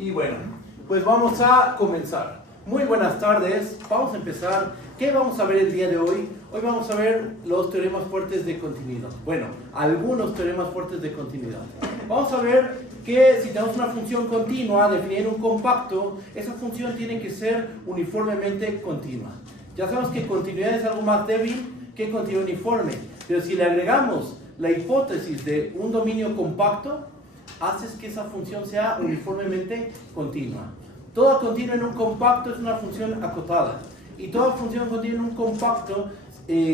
Y bueno, pues vamos a comenzar. Muy buenas tardes, vamos a empezar. ¿Qué vamos a ver el día de hoy? Hoy vamos a ver los teoremas fuertes de continuidad. Bueno, algunos teoremas fuertes de continuidad. Vamos a ver que si tenemos una función continua, definir un compacto, esa función tiene que ser uniformemente continua. Ya sabemos que continuidad es algo más débil que continuidad uniforme, pero si le agregamos la hipótesis de un dominio compacto, haces que esa función sea uniformemente continua. Toda continua en un compacto es una función acotada. Y toda función continua en un compacto,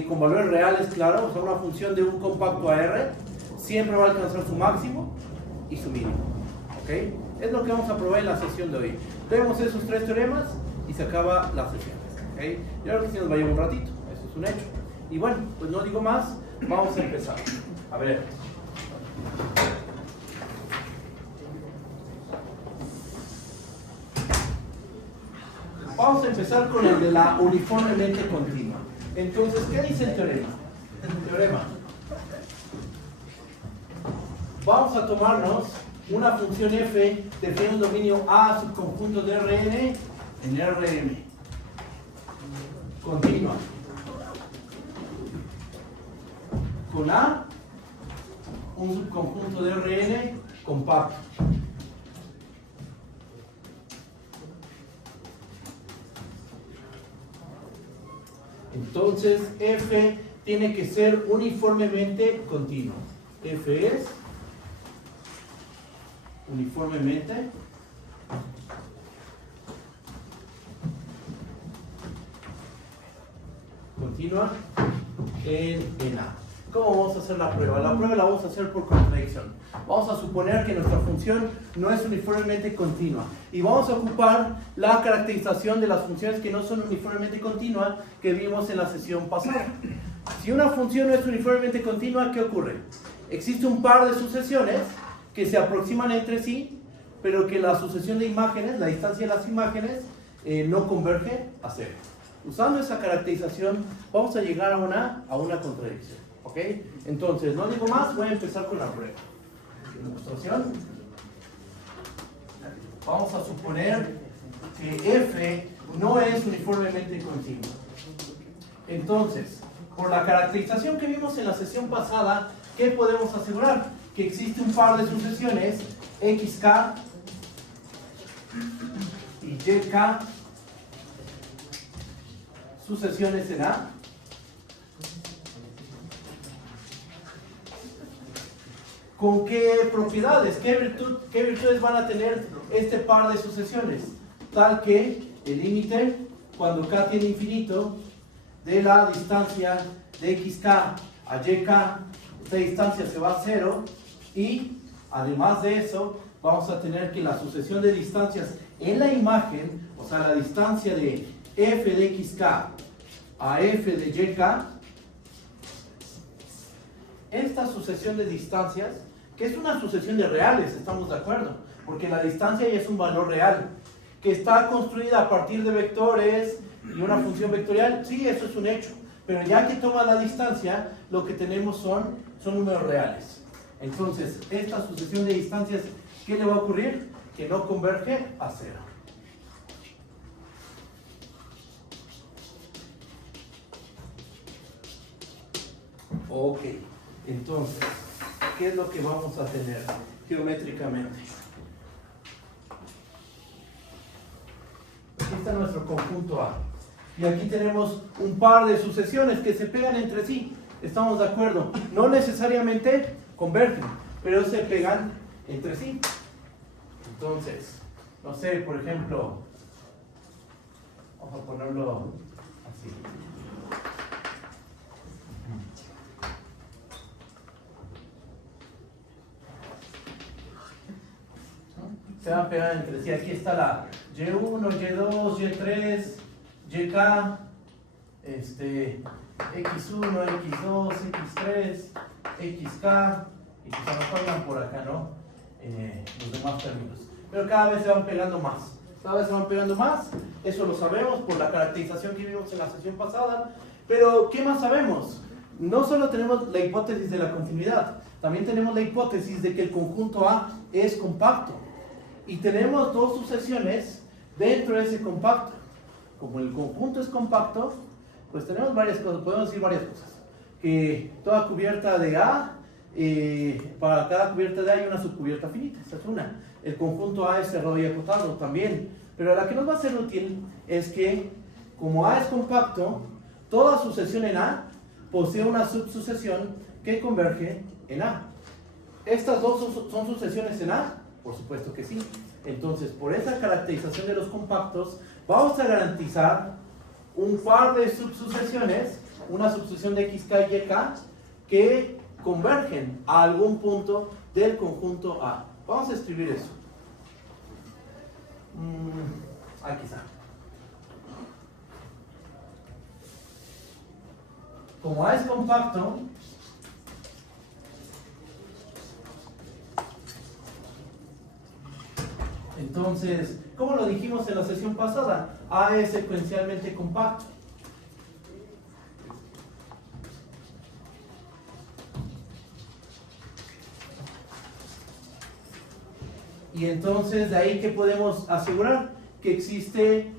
con valores reales, claro, o sea, una función de un compacto a R, siempre va a alcanzar su máximo y su mínimo. ¿Okay? Es lo que vamos a probar en la sesión de hoy. Vemos esos tres teoremas y se acaba la sesión. ¿Okay? Yo creo que si nos va a llevar un ratito, eso es un hecho. Y bueno, pues no digo más, vamos a empezar. A ver. Vamos a empezar con el de la uniformemente continua. Entonces, ¿qué dice el teorema? El teorema. Vamos a tomarnos una función f define un dominio A subconjunto de Rn en Rm. Continua. Con A, un subconjunto de Rn compacto. Entonces, f tiene que ser uniformemente continuo. F es uniformemente continua en A. ¿Cómo vamos a hacer la prueba? La prueba la vamos a hacer por contradicción. Vamos a suponer que nuestra función no es uniformemente continua. Y vamos a ocupar la caracterización de las funciones que no son uniformemente continuas que vimos en la sesión pasada. Si una función no es uniformemente continua, ¿qué ocurre? Existe un par de sucesiones que se aproximan entre sí, pero que la sucesión de imágenes, la distancia de las imágenes, no converge a cero. Usando esa caracterización, vamos a llegar a una contradicción. ¿Ok? Entonces, no digo más, voy a empezar con la prueba. Demostración. Vamos a suponer que f no es uniformemente continua. Entonces, por la caracterización que vimos en la sesión pasada, ¿qué podemos asegurar? Que existe un par de sucesiones, xk y yk, sucesiones en A. ¿Con qué propiedades? ¿Qué virtudes van a tener este par de sucesiones? Tal que el límite, cuando k tiene infinito, de la distancia de xk a yk, esta distancia se va a cero, y además de eso, vamos a tener que la sucesión de distancias en la imagen, o sea, la distancia de f de xk a f de yk, esta sucesión de distancias, que es una sucesión de reales, estamos de acuerdo, porque la distancia ya es un valor real, que está construida a partir de vectores y una función vectorial, sí, eso es un hecho, pero ya que toma la distancia, lo que tenemos son números reales. Entonces, esta sucesión de distancias, ¿qué le va a ocurrir? Que no converge a cero. Ok, entonces, ¿qué es lo que vamos a tener geométricamente? Aquí está nuestro conjunto A. Y aquí tenemos un par de sucesiones que se pegan entre sí. ¿Estamos de acuerdo? No necesariamente convergen, pero se pegan entre sí. Entonces, no sé, por ejemplo, vamos a ponerlo así. Se van a pegar entre sí. Aquí está la Y1, Y2, Y3, YK, X1, X2, X3, XK, y quizá nos pongan por acá, ¿no? Los demás términos. Pero cada vez se van pegando más. Cada vez se van pegando más. Eso lo sabemos por la caracterización que vimos en la sesión pasada. Pero, ¿qué más sabemos? No solo tenemos la hipótesis de la continuidad, también tenemos la hipótesis de que el conjunto A es compacto. y tenemos dos sucesiones dentro de ese compacto. Como el conjunto es compacto, pues tenemos varias cosas, podemos decir varias cosas. Que toda cubierta de A, para cada cubierta de A hay una subcubierta finita, esa es una. El conjunto A es cerrado y acotado también. Pero la que nos va a ser útil es que, como A es compacto, toda sucesión en A posee una subsucesión que converge en A. ¿Estas dos son sucesiones en A? Por supuesto que sí. Entonces, por esa caracterización de los compactos, vamos a garantizar un par de subsucesiones, una subsucesión de xk y yk, que convergen a algún punto del conjunto A. Vamos a escribir eso. Aquí está. Como A es compacto, entonces, ¿cómo lo dijimos en la sesión pasada? A es secuencialmente compacto. Y entonces, de ahí que podemos asegurar que existe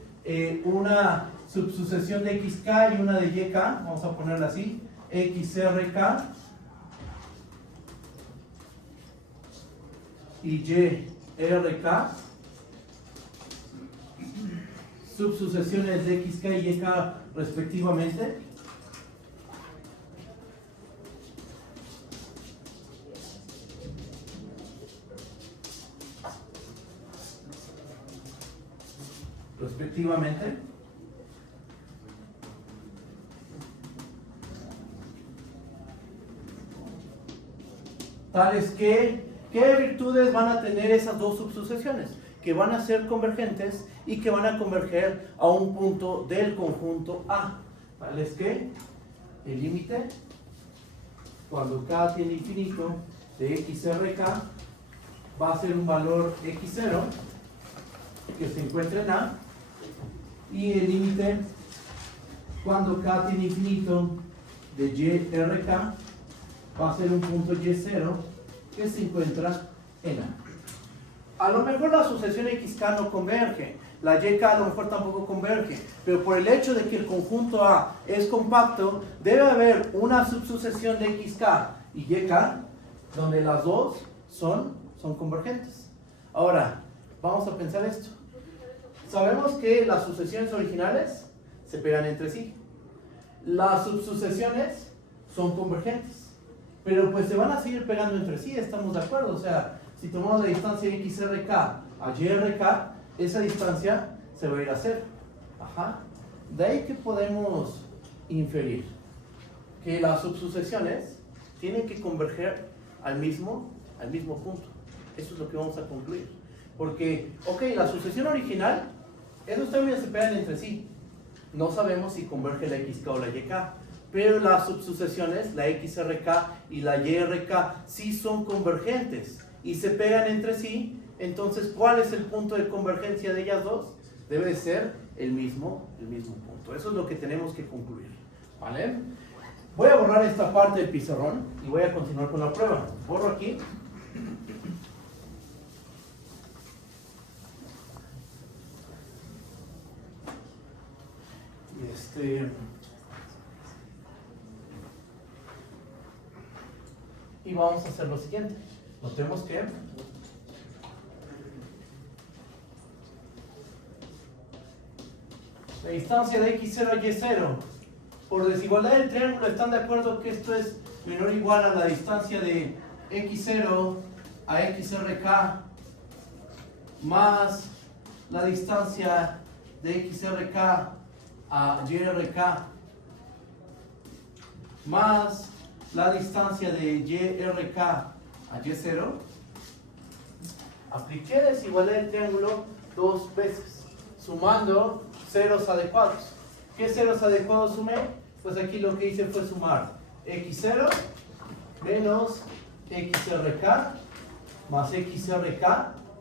una subsucesión de xk y una de yk, vamos a ponerla así, xrk y yrk, subsucesiones de xk y yk respectivamente. Respectivamente. Tales que, ¿qué virtudes van a tener esas dos subsucesiones? Que van a ser convergentes y que van a converger a un punto del conjunto A. Tales que el límite, cuando k tiene infinito, de xrk va a ser un valor x0 que se encuentra en A, y el límite cuando k tiene infinito de yrk va a ser un punto y0 que se encuentra en A. A lo mejor la sucesión xk no converge, la yk a lo mejor tampoco converge, pero por el hecho de que el conjunto A es compacto, debe haber una subsucesión de xk y yk donde las dos son convergentes. Ahora, vamos a pensar esto. Sabemos que las sucesiones originales se pegan entre sí. Las subsucesiones son convergentes, pero pues se van a seguir pegando entre sí, estamos de acuerdo. O sea, si tomamos la distancia xrk a yrk, esa distancia se va a ir a cero. Ajá. De ahí que podemos inferir que las subsucesiones tienen que converger al mismo punto. Eso es lo que vamos a concluir. Porque, ok, la sucesión original, esos términos se pegan entre sí. No sabemos si converge la xk o la yk. Pero las subsucesiones, la xrk y la yrk, sí son convergentes y se pegan entre sí. Entonces, ¿cuál es el punto de convergencia de ellas dos? Debe ser el mismo punto. Eso es lo que tenemos que concluir. ¿Vale? Voy a borrar esta parte del pizarrón y voy a continuar con la prueba. Borro aquí. Y vamos a hacer lo siguiente. Notemos que la distancia de x0 a y0 por desigualdad del triángulo, ¿están de acuerdo que esto es menor o igual a la distancia de x0 a xrk más la distancia de xrk a yrk más la distancia de yrk a y0? Apliqué desigualdad del triángulo dos veces, sumando ceros adecuados. ¿Qué ceros adecuados sumé? Pues aquí lo que hice fue sumar x0 menos xrk más xrk,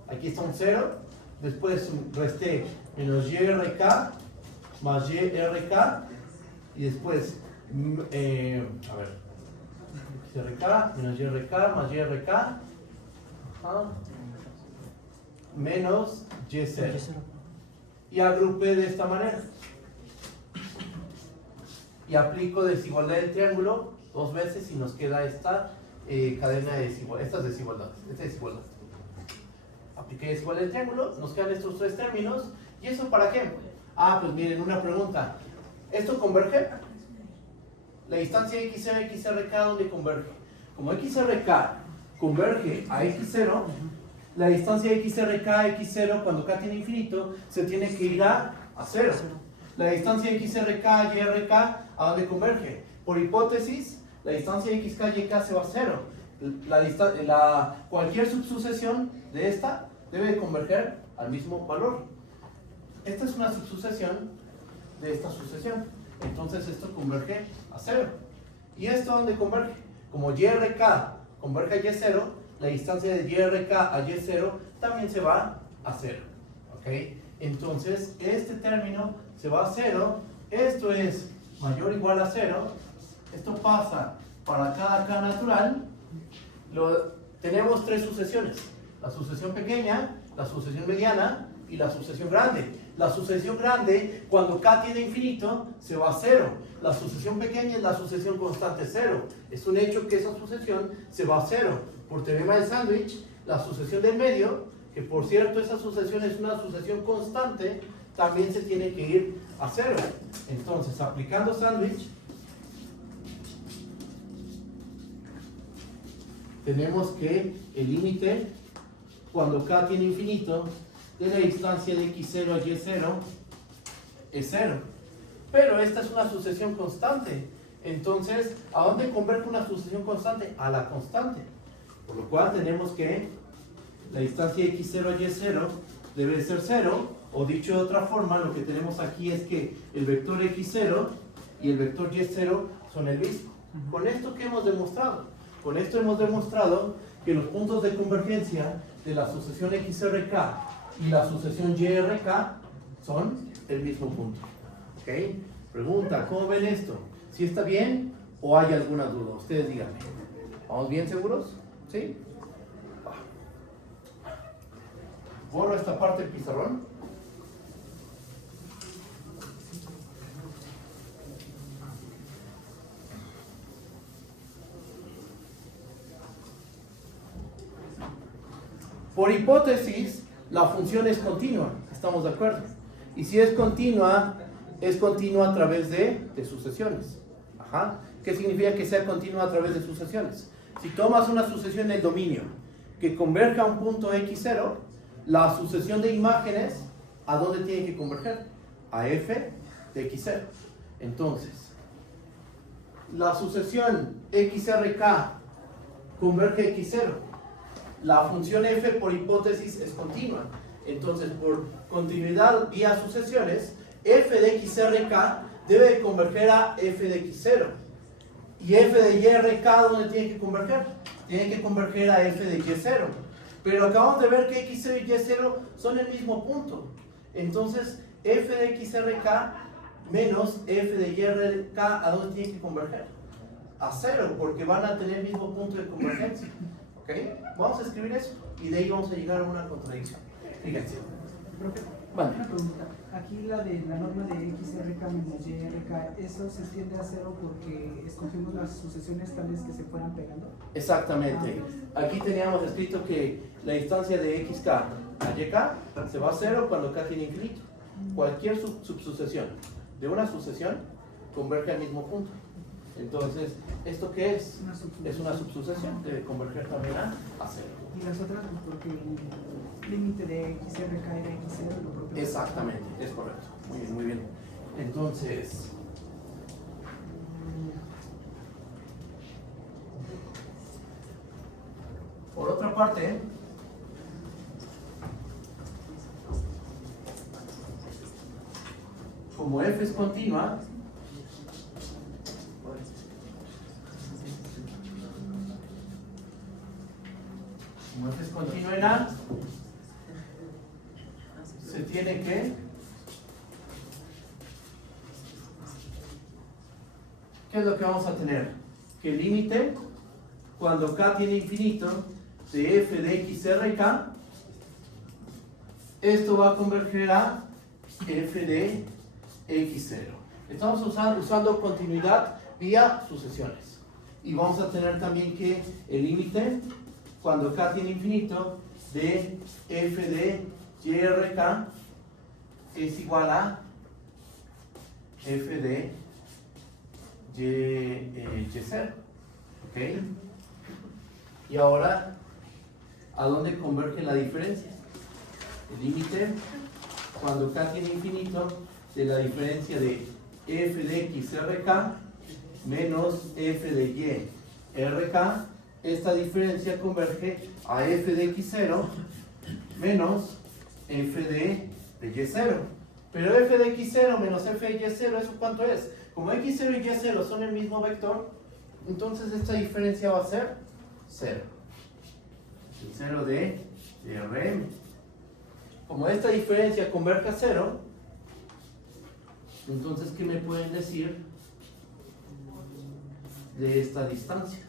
aquí está un 0, después resté menos yrk más yrk, y después xrk menos yrk más yrk, menos Y0. Y agrupé de esta manera. Y aplico desigualdad del triángulo 2 veces y nos queda esta cadena de estas desigualdades. Esta desigualdad. Apliqué desigualdad del triángulo, nos quedan estos 3 términos. ¿Y eso para qué? Ah, pues miren, una pregunta. ¿Esto converge? La distancia x0, xrk, ¿dónde converge? Como xrk converge a x0, la distancia xrk, x0, cuando k tiene infinito, se tiene que ir a 0. La distancia xrk, yrk, ¿a dónde converge? Por hipótesis, la distancia xk, yk se va a 0. Cualquier subsucesión de esta debe de converger al mismo valor. Esta es una subsucesión de esta sucesión. Entonces esto converge a 0. ¿Y esto dónde converge? Como yrk converge a y0, la distancia de yrk a y0 también se va a 0. ¿Ok? Entonces este término se va a 0. Esto es mayor o igual a 0. Esto pasa para cada k natural. Tenemos 3 sucesiones. La sucesión pequeña, la sucesión mediana y la sucesión grande. La sucesión grande, cuando k tiene infinito, se va a 0. La sucesión pequeña es la sucesión constante 0. Es un hecho que esa sucesión se va a 0. Por teorema del sándwich, la sucesión del medio, que por cierto esa sucesión es una sucesión constante, también se tiene que ir a 0. Entonces, aplicando sándwich, tenemos que el límite, cuando k tiene infinito, de la distancia de x0 a y0 es 0. Pero esta es una sucesión constante. Entonces, ¿a dónde converge una sucesión constante? A la constante. Por lo cual tenemos que la distancia de x0 a y0 debe ser 0. O dicho de otra forma, lo que tenemos aquí es que el vector x0 y el vector y0 son el mismo. ¿Con esto qué hemos demostrado? Con esto hemos demostrado que los puntos de convergencia de la sucesión xrk y la sucesión yrk son el mismo punto. ¿Ok? Pregunta, ¿cómo ven esto? ¿Sí está bien o hay alguna duda? Ustedes díganme. ¿Vamos bien seguros? ¿Sí? Borro esta parte del pizarrón. Por hipótesis, la función es continua, ¿estamos de acuerdo? Y si es continua a través de sucesiones. Ajá. ¿Qué significa que sea continua a través de sucesiones? Si tomas una sucesión en el dominio que converge a un punto x0, la sucesión de imágenes, ¿a dónde tiene que converger? A f de x0. Entonces, la sucesión xrk converge a x0. La función f por hipótesis es continua. Entonces, por continuidad vía sucesiones, f de xrk debe de converger a f de x0. ¿Y f de yrk dónde tiene que converger? Tiene que converger a f de y0. Pero acabamos de ver que x0 y y0 son el mismo punto. Entonces, f de xrk menos f de yrk, ¿a dónde tiene que converger? A 0, porque van a tener el mismo punto de convergencia. ¿Ok? Vamos a escribir eso y de ahí vamos a llegar a una contradicción. Fíjense. Vale. Una pregunta. Aquí la norma de xrk menos yrk, ¿eso se extiende a 0 porque escogimos las sucesiones tales que se fueran pegando? Exactamente. Aquí teníamos escrito que la distancia de xk a yk se va a 0 cuando k tiene infinito. Cualquier subsucesión de una sucesión converge al mismo punto. Entonces, ¿esto qué es? Es una subsucesión, debe converger también a 0. Y las otras, porque el límite de xrk era x0, lo propio. Exactamente, es correcto. Muy bien, muy bien. Entonces, por otra parte, como f es continua, como f es continua en A, se tiene que ¿qué es lo que vamos a tener? Que el límite, cuando k tiene infinito, de f de xrk esto va a converger a f de x0. Estamos usando continuidad vía sucesiones. Y vamos a tener también que el límite, cuando k tiene infinito, de f de yrk es igual a f de y0. ¿Ok? Y ahora, ¿a dónde converge la diferencia? El límite, cuando k tiene infinito, de la diferencia de f de xrk menos f de yrk, esta diferencia converge a f de x0 menos f de y0. Pero f de x0 menos f de y0, ¿eso cuánto es? Como x0 y y0 son el mismo vector, entonces esta diferencia va a ser 0. El 0 de Rm. Como esta diferencia converge a 0, entonces, ¿qué me pueden decir de esta distancia?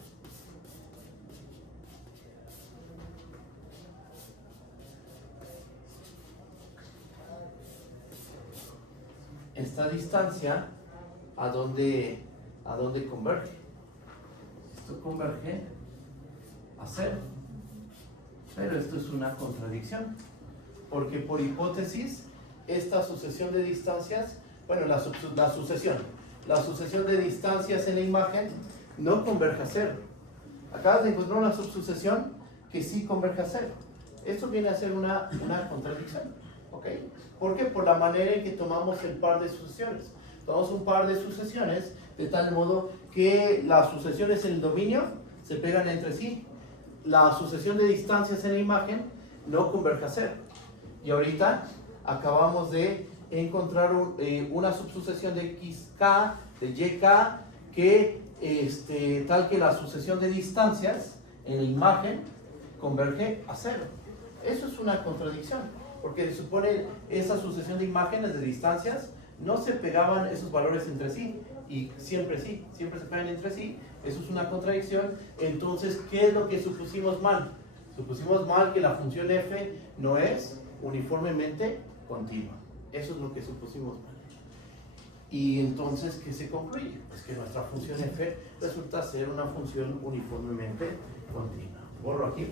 Esta distancia, ¿a dónde converge? Esto converge a 0. Pero esto es una contradicción, porque por hipótesis, esta sucesión de distancias, bueno, la sucesión de distancias en la imagen no converge a 0. Acabas de encontrar una subsucesión que sí converge a 0. Esto viene a ser una contradicción. ¿Ok? ¿Por qué? Por la manera en que tomamos el par de sucesiones. Tomamos un par de sucesiones de tal modo que las sucesiones en el dominio se pegan entre sí. La sucesión de distancias en la imagen no converge a 0. Y ahorita acabamos de encontrar una subsucesión de xk, de yk, que tal que la sucesión de distancias en la imagen converge a 0. Eso es una contradicción, porque se supone esa sucesión de imágenes de distancias no se pegaban esos valores entre sí, y siempre sí, siempre se pegan entre sí. Eso es una contradicción. Entonces, ¿qué es lo que supusimos mal? Supusimos mal que la función f no es uniformemente continua. Eso es lo que supusimos mal. Y entonces, ¿qué se concluye? Pues que nuestra función f resulta ser una función uniformemente continua. Borro aquí.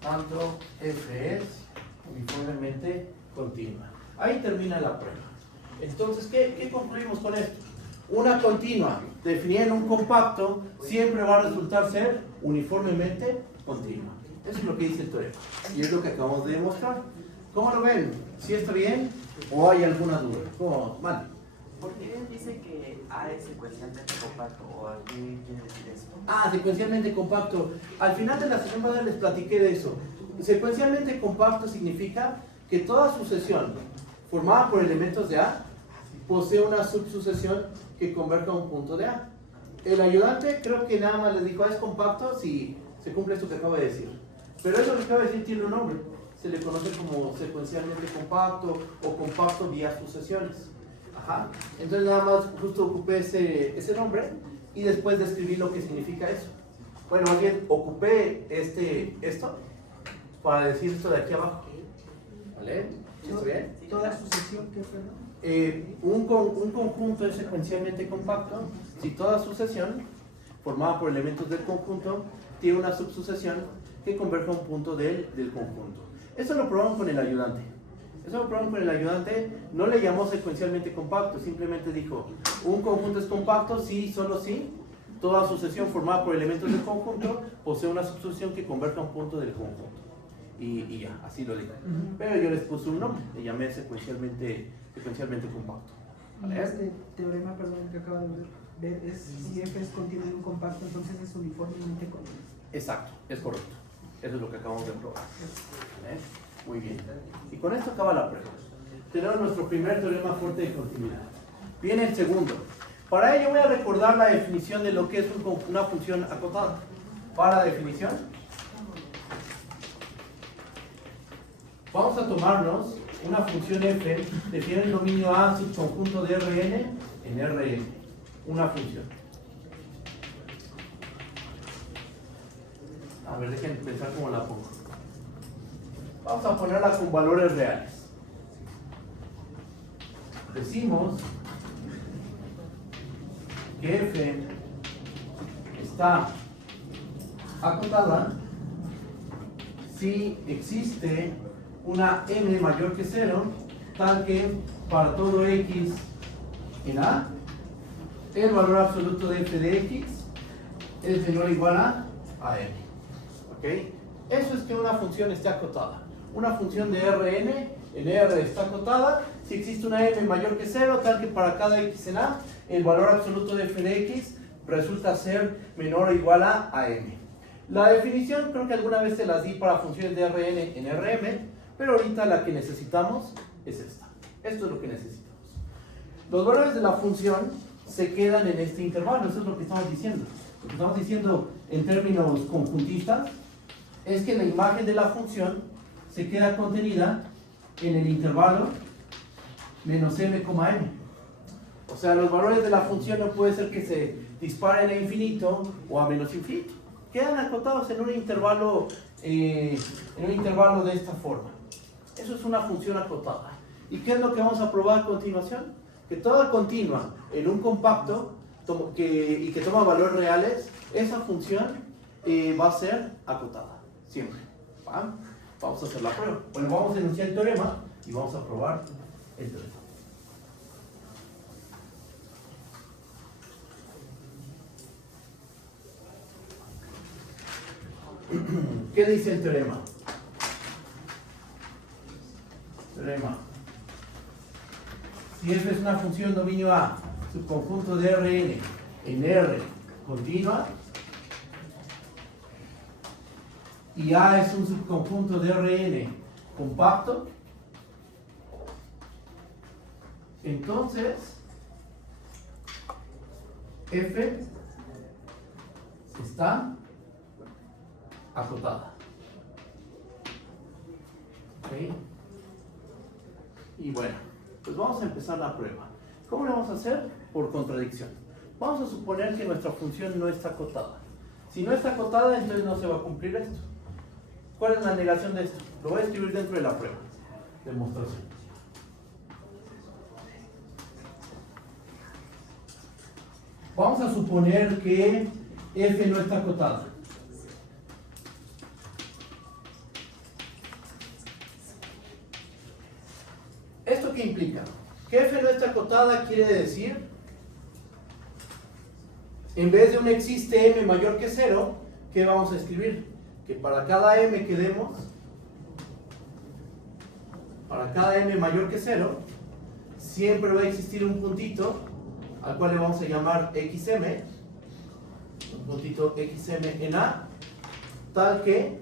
Tanto f es uniformemente continua. Ahí termina la prueba. Entonces, ¿qué concluimos con esto? Una continua definida en un compacto siempre va a resultar ser uniformemente continua. Eso es lo que dice el teorema. Y es lo que acabamos de demostrar. ¿Cómo lo ven? ¿Sí está bien? ¿O hay alguna duda? ¿Cómo? Mal. ¿Por qué dice que A es secuencialmente compacto? ¿O a qué quiere decir esto? Ah, secuencialmente compacto. Al final de la sesión pasada les platiqué de eso. Secuencialmente compacto significa que toda sucesión formada por elementos de A posee una subsucesión que converja a un punto de A. El ayudante creo que nada más les dijo, es compacto si se cumple esto que acabo de decir. Pero eso que acabo de decir tiene un nombre. Se le conoce como secuencialmente compacto o compacto vía sucesiones. Ajá. Entonces nada más justo ocupé ese nombre y después describí lo que significa eso. Bueno, más bien ocupé esto para decir esto de aquí abajo. ¿Vale? ¿Está bien? Toda sucesión que fue, Un conjunto es secuencialmente compacto si toda sucesión formada por elementos del conjunto tiene una subsucesión que converge a un punto del conjunto. Eso lo probamos con el ayudante. No le llamó secuencialmente compacto, simplemente dijo, un conjunto es compacto si, solo si, toda sucesión formada por elementos del conjunto posee una subsucesión que converge a un punto del conjunto. Y ya, así lo dijo. Pero yo les puse un nombre, le llamé secuencialmente compacto. ¿Vale? Este teorema, perdón, que acabo de ver, es si f es continuo en un compacto, entonces es uniformemente continuo. Exacto, es correcto. Eso es lo que acabamos de probar. ¿Vale? Muy bien. Y con esto acaba la prueba. Tenemos nuestro primer teorema fuerte de continuidad. Viene el segundo. Para ello voy a recordar la definición de lo que es una función acotada. Para la definición, vamos a tomarnos una función f define el dominio A subconjunto de Rn en Rn. Una función. A ver, déjenme pensar cómo la pongo. Vamos a ponerla con valores reales. Decimos que f está acotada si existe una m mayor que 0, tal que para todo x en A, el valor absoluto de f de x es menor o igual a m. ¿Ok? Eso es que una función esté acotada. Una función de Rn en R está acotada si existe una m mayor que 0, tal que para cada x en A, el valor absoluto de f de x resulta ser menor o igual a m. La definición creo que alguna vez se las di para funciones de Rn en Rm, pero ahorita la que necesitamos es esta. Esto es lo que necesitamos. Los valores de la función se quedan en este intervalo, eso es lo que estamos diciendo. Lo que estamos diciendo en términos conjuntistas es que la imagen de la función se queda contenida en el intervalo menos m, m. O sea, los valores de la función no puede ser que se disparen a infinito o a menos infinito. Quedan acotados en un intervalo de esta forma. Eso es una función acotada. ¿Y qué es lo que vamos a probar a continuación? Que toda continua en un compacto y que toma valores reales, esa función va a ser acotada, siempre. ¿Va? Vamos a hacer la prueba. Bueno, vamos a enunciar el teorema y vamos a probar el teorema. ¿Qué dice el teorema? Teorema. Si f es una función dominio A, subconjunto de Rn en R continua, y A es un subconjunto de Rn compacto, entonces f está acotada. ¿Okay? Y bueno, pues vamos a empezar la prueba. ¿Cómo lo vamos a hacer? Por contradicción. Vamos a suponer que nuestra función no está acotada. Si no está acotada, entonces no se va a cumplir esto. ¿Cuál es la negación de esto? Lo voy a escribir dentro de la prueba. Demostración. Vamos a suponer que f no está acotada. ¿Esto qué implica? Que f no está acotada quiere decir, en vez de un existe m mayor que 0, ¿qué vamos a escribir? Que para cada m que demos, para cada m mayor que 0, siempre va a existir un puntito al cual le vamos a llamar xm, un puntito xm en A, tal que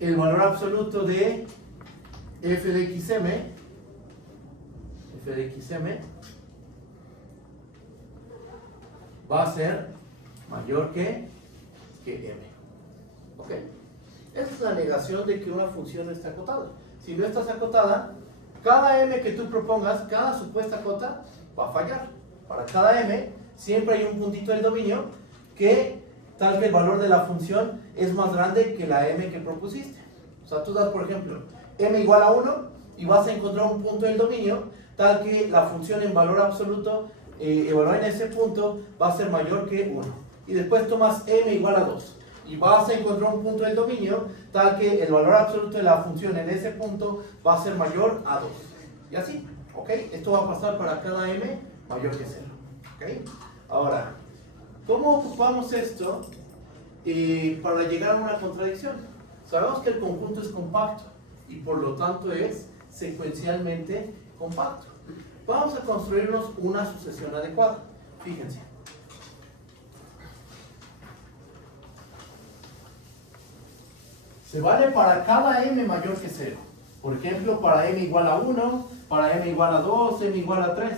el valor absoluto de f de xm va a ser mayor que m. ¿Ok? Esa es la negación de que una función no está acotada. Si no estás acotada, cada m que tú propongas, cada supuesta cota, va a fallar. Para cada m, siempre hay un puntito del dominio que tal que el valor de la función es más grande que la m que propusiste. O sea, tú das, por ejemplo, m igual a 1 y vas a encontrar un punto del dominio tal que la función en valor absoluto evaluada en ese punto va a ser mayor que 1. Y después tomas m igual a 2 y vas a encontrar un punto del dominio tal que el valor absoluto de la función en ese punto va a ser mayor a 2. Y así, ¿ok? Esto va a pasar para cada m mayor que 0. ¿Ok? Ahora, ¿cómo ocupamos esto para llegar a una contradicción? Sabemos que el conjunto es compacto y por lo tanto es secuencialmente compacto. Vamos a construirnos una sucesión adecuada. Fíjense. Se vale para cada m mayor que 0. Por ejemplo, para m igual a 1, para m igual a 2, m igual a 3.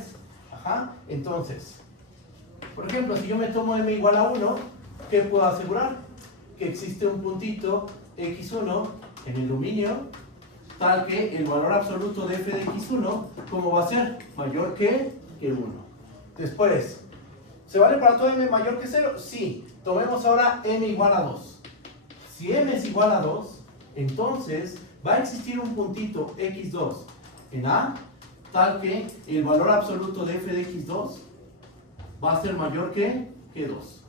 Ajá. Entonces, por ejemplo, si yo me tomo m igual a 1, ¿qué puedo asegurar? Que existe un puntito x1 en el dominio tal que el valor absoluto de f de x1, ¿cómo va a ser? Mayor que 1. Después, ¿se vale para todo m mayor que 0? Sí. Tomemos ahora m igual a 2. Si m es igual a 2, entonces va a existir un puntito x2 en A, tal que el valor absoluto de f de x2 va a ser mayor que 2.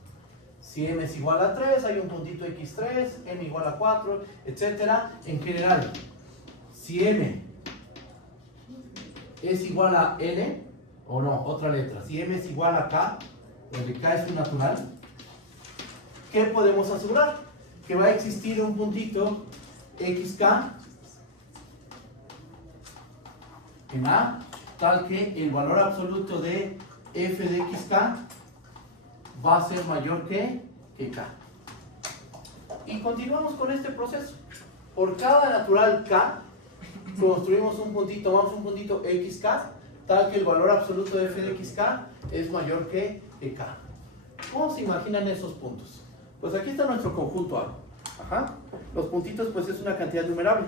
Si m es igual a 3, hay un puntito x3, m igual a 4, etc. En general, si m es igual a n, o no, otra letra, si m es igual a k, donde k es un natural, ¿qué podemos asegurar? Que va a existir un puntito xk en A, tal que el valor absoluto de f de xk va a ser mayor que k. Y continuamos con este proceso. Por cada natural k, construimos un puntito, tomamos un puntito xk, tal que el valor absoluto de f de xk es mayor que k. ¿Cómo se imaginan esos puntos? Pues aquí está nuestro conjunto A. Ajá. Los puntitos pues es una cantidad numerable.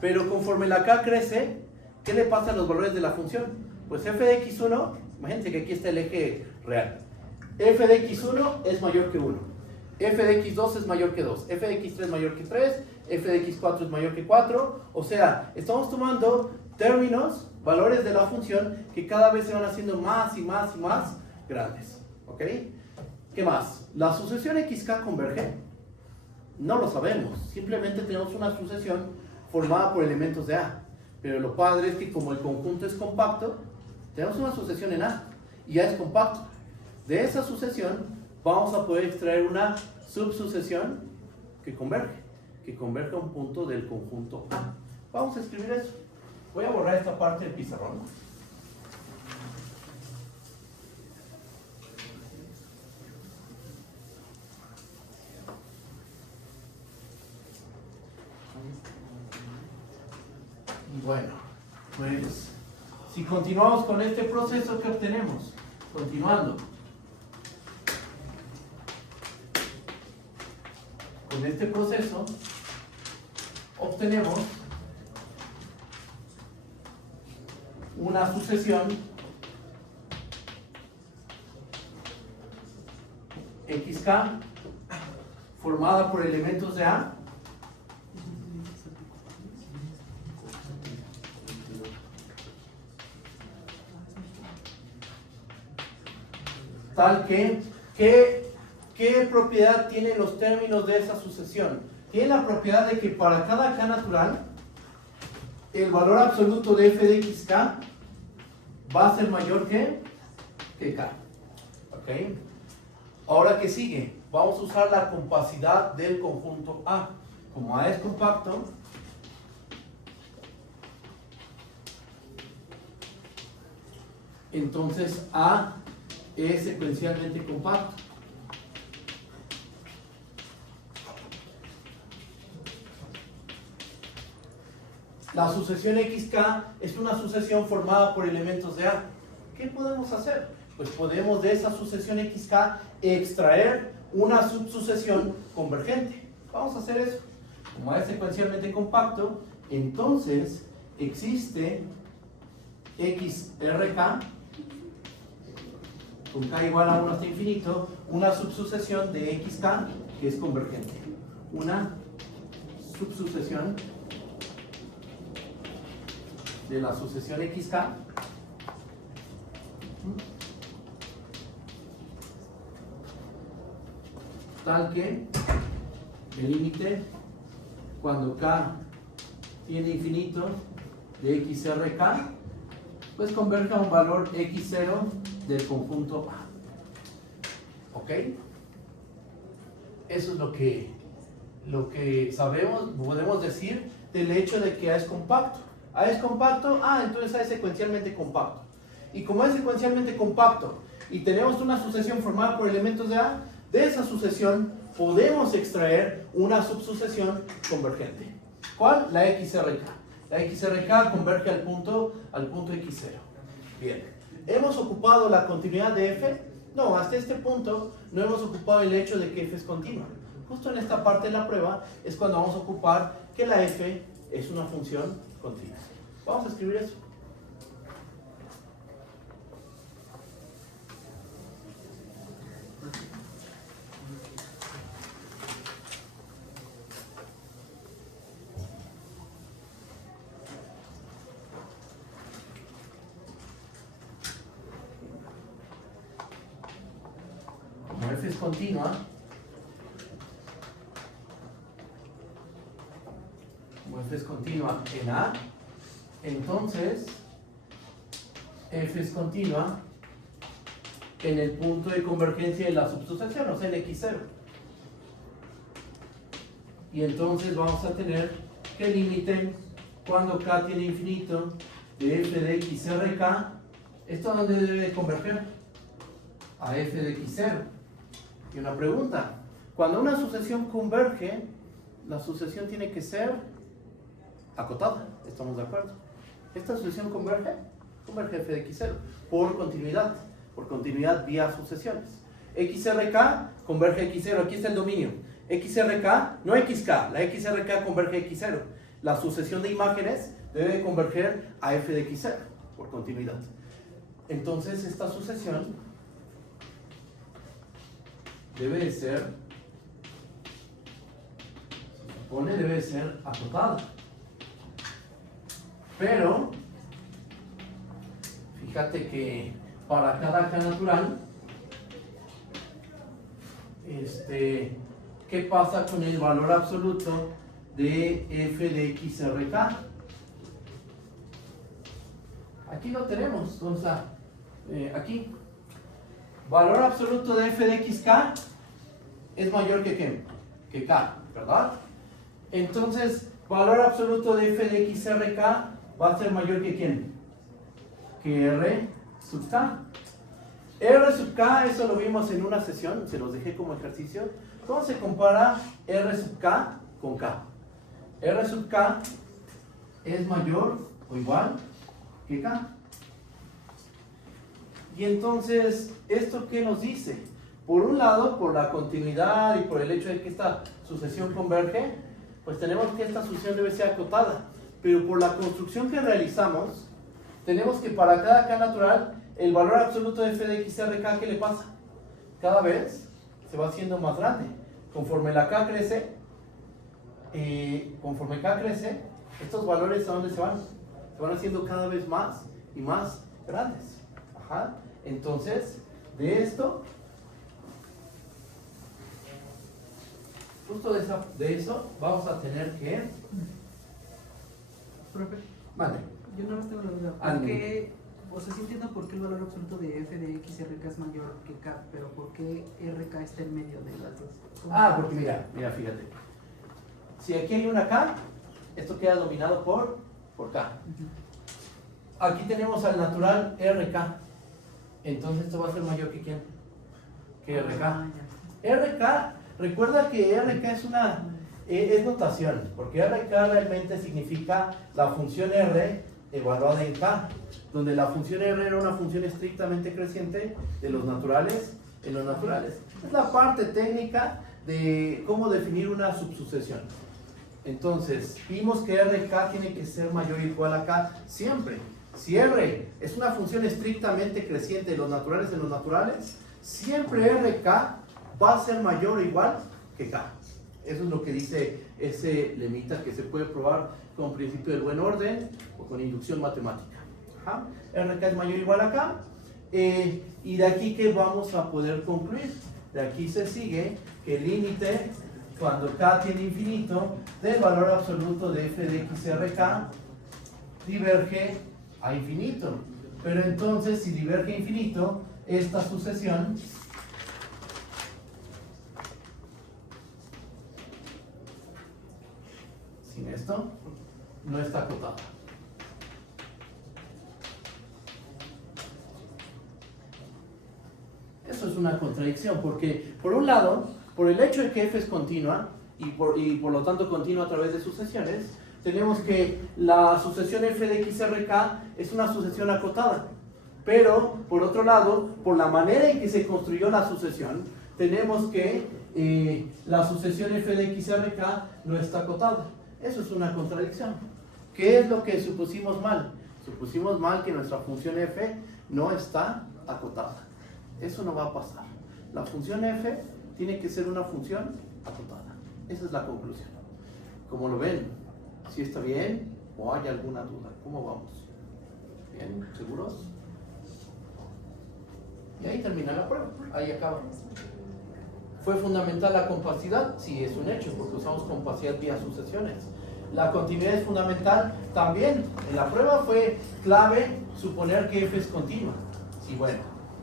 Pero conforme la k crece, ¿qué le pasa a los valores de la función? Pues f de x1, imagínense que aquí está el eje real. F de x1 es mayor que 1. F de x2 es mayor que 2. F de x3 es mayor que 3. F de x4 es mayor que 4. O sea, estamos tomando términos, valores de la función que cada vez se van haciendo más y más y más grandes. ¿Ok? ¿Qué más? ¿La sucesión xk converge? No lo sabemos. Simplemente tenemos una sucesión formada por elementos de A. Pero lo padre es que como el conjunto es compacto, tenemos una sucesión en A. Y A es compacto. De esa sucesión vamos a poder extraer una subsucesión que converge a un punto del conjunto A. Vamos a escribir eso. Voy a borrar esta parte del pizarrón. Bueno, pues si continuamos con este proceso, ¿qué obtenemos? Continuando. Con este proceso obtenemos una sucesión xk formada por elementos de A tal que ¿qué propiedad tienen los términos de esa sucesión? Tiene la propiedad de que para cada k natural el valor absoluto de f de xk va a ser mayor que k. ¿Ok? Ahora, ¿qué sigue? Vamos a usar la compacidad del conjunto A. Como A es compacto, entonces A es secuencialmente compacto. La sucesión xk es una sucesión formada por elementos de A. ¿Qué podemos hacer? Pues podemos de esa sucesión xk extraer una subsucesión convergente. Vamos a hacer eso. Como A es secuencialmente compacto, entonces existe xrk con k igual a 1 hasta infinito, una subsucesión de xk que es convergente. Una subsucesión de la sucesión xk tal que el límite cuando k tiene infinito de xrk pues converge a un valor x0 del conjunto A. ¿Ok? Eso es lo que sabemos, podemos decir del hecho de que A es compacto. A es compacto, entonces A es secuencialmente compacto. Y como es secuencialmente compacto y tenemos una sucesión formada por elementos de A, de esa sucesión podemos extraer una subsucesión convergente. ¿Cuál? La XRK. La XRK converge al punto X0. Bien. ¿Hemos ocupado la continuidad de F? No, hasta este punto no hemos ocupado el hecho de que F es continua. Justo en esta parte de la prueba es cuando vamos a ocupar que la F es una función continua. continuos. Vamos a escribir eso. Como f es continua, en A, entonces f es continua en el punto de convergencia de la subsucesión, o sea, en x0. Y entonces vamos a tener que el límite cuando k tiene infinito de f de xrk, ¿esto a dónde debe converger? A f de x0. Y una pregunta, cuando una sucesión converge, la sucesión tiene que ser acotada, ¿estamos de acuerdo? ¿Esta sucesión converge? Converge f de x0 por continuidad vía sucesiones. XRK converge x0, aquí está el dominio. XRK, no XK, la XRK converge x0. La sucesión de imágenes debe converger a f de x0 por continuidad. Entonces esta sucesión debe de ser, se supone debe de ser acotada. Pero, fíjate que para cada k natural, ¿qué pasa con el valor absoluto de f de xrk? Aquí lo tenemos, ¿dónde está? Aquí. Valor absoluto de f de xk es mayor que ¿qué? Que k, ¿verdad? Entonces, valor absoluto de f de xrk va a ser mayor que ¿quién? Que r sub k. R sub k, eso lo vimos en una sesión, se los dejé como ejercicio. ¿Cómo se compara R sub k con k? R sub k es mayor o igual que k. Y entonces, ¿esto qué nos dice? Por un lado, por la continuidad y por el hecho de que esta sucesión converge, pues tenemos que esta sucesión debe ser acotada. Pero por la construcción que realizamos, tenemos que para cada k natural, el valor absoluto de f de xrk, ¿qué le pasa? Cada vez se va haciendo más grande. Conforme la k crece, estos valores ¿a dónde se van? Se van haciendo cada vez más y más grandes. Ajá. Entonces, de esto, justo de eso, vamos a tener que... Profe, Vale. yo no más tengo la duda. ¿Por qué, o sea, sí entiendo por qué el valor absoluto de f de xrk es mayor que k, pero por qué rk está en medio de las dos? Porque mira, fíjate. Si aquí hay una k, esto queda dominado por k. Aquí tenemos al natural rk. Entonces esto va a ser mayor que ¿quién? Que rk. Rk, recuerda que rk es notación, porque rk realmente significa la función r evaluada en k, donde la función r era una función estrictamente creciente de los naturales en los naturales. Es la parte técnica de cómo definir una subsucesión. Entonces, vimos que rk tiene que ser mayor o igual a k siempre. Si r es una función estrictamente creciente de los naturales en los naturales, siempre rk va a ser mayor o igual que k. Eso es lo que dice ese lemita que se puede probar con principio del buen orden o con inducción matemática. Ajá. RK es mayor o igual a k. Y de aquí que vamos a poder concluir. De aquí se sigue que el límite cuando k tiene infinito del valor absoluto de f de xrk diverge a infinito. Pero entonces si diverge a infinito, esta sucesión sin esto no está acotada. Eso es una contradicción, porque por un lado, por el hecho de que f es continua y por lo tanto continua a través de sucesiones, tenemos que la sucesión f de xrk es una sucesión acotada. Pero, por otro lado, por la manera en que se construyó la sucesión, tenemos que la sucesión f de xrk no está acotada. Eso es una contradicción. ¿Qué es lo que supusimos mal? Supusimos mal que nuestra función f no está acotada. Eso no va a pasar. La función f tiene que ser una función acotada. Esa es la conclusión. ¿Cómo lo ven? ¿Sí está bien o hay alguna duda? ¿Cómo vamos? ¿Bien? ¿Seguros? Y ahí termina la prueba. Ahí acaba. ¿Fue fundamental la compacidad? Sí, es un hecho, porque usamos compacidad vía sucesiones. La continuidad es fundamental también. En la prueba fue clave suponer que f es continua. Sí, bueno,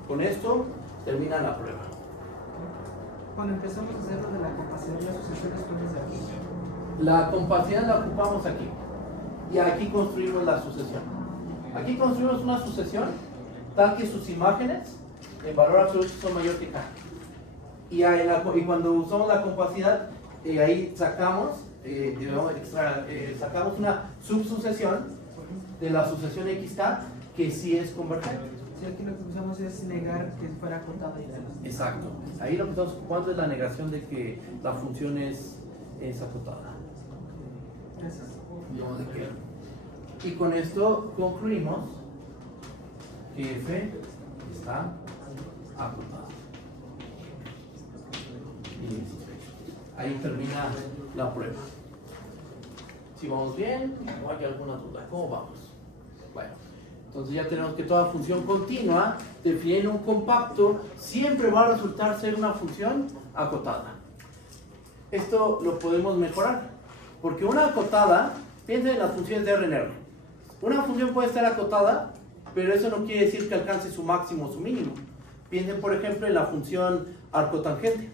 con esto termina la prueba. Cuando empezamos a hacer lo de la capacidad de las sucesiones, ¿fue desde aquí? La compacidad la ocupamos aquí. Y aquí construimos la sucesión. Aquí construimos una sucesión tal que sus imágenes en valor absoluto son mayor que k. Y cuando usamos la compacidad, ahí sacamos, sacamos una subsucesión de la sucesión xk que sí es convergente. Sí, aquí lo que usamos es negar que fuera acotada y demás. Exacto. Ahí lo que estamos ocupando es la negación de que la función es acotada. Gracias. No, ¿de qué? Y con esto concluimos que f está acotada. Y listo. Ahí termina la prueba. Si vamos bien, no hay alguna duda. ¿Cómo vamos? Bueno, entonces ya tenemos que toda función continua definida en un compacto siempre va a resultar ser una función acotada. Esto lo podemos mejorar, porque una acotada, piensen en las funciones de RNR. Una función puede estar acotada, pero eso no quiere decir que alcance su máximo o su mínimo. Piensen, por ejemplo, en la función arcotangente.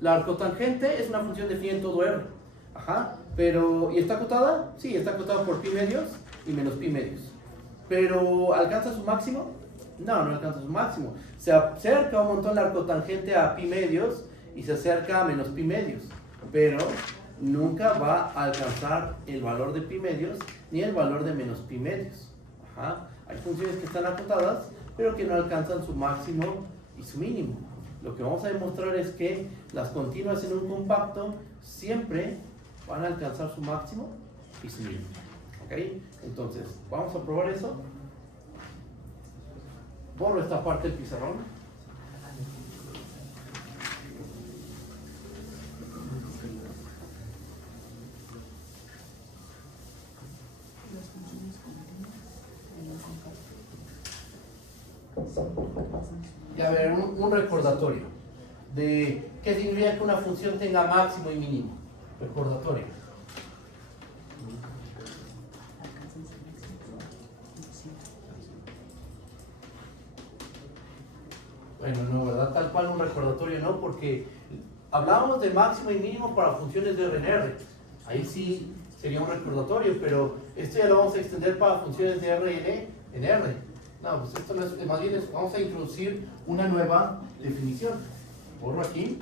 La arcotangente es una función definida en todo R. Ajá. Pero, ¿y está acotada? Sí, está acotada por pi medios y menos pi medios. Pero, ¿alcanza su máximo? No, no alcanza su máximo. Se acerca un montón la arcotangente a pi medios y se acerca a menos pi medios. Pero nunca va a alcanzar el valor de pi medios ni el valor de menos pi medios. Ajá. Hay funciones que están acotadas, pero que no alcanzan su máximo y su mínimo. Lo que vamos a demostrar es que las continuas en un compacto siempre van a alcanzar su máximo y su mínimo. ¿Ok? Entonces, vamos a probar eso. Borro esta parte del pizarrón. Y a ver, un recordatorio de qué significa que una función tenga máximo y mínimo. Recordatorio. Bueno, no, ¿verdad? Tal cual un recordatorio, ¿no? Porque hablábamos de máximo y mínimo para funciones de RNR. Ahí sí sería un recordatorio, pero esto ya lo vamos a extender para funciones de RN en R. No, pues esto no es, más bien vamos a introducir una nueva definición. Borro aquí.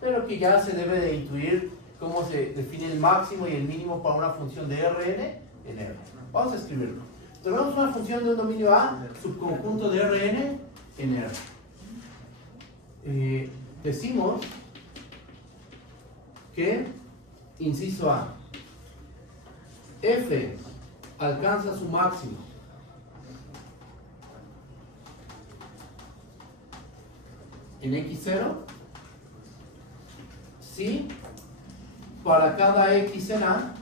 Pero que ya se debe de intuir cómo se define el máximo y el mínimo para una función de Rn en R. Vamos a escribirlo. Tenemos una función de un dominio A, subconjunto de Rn en R. Decimos que, inciso A, f alcanza su máximo en x0 si para cada x en A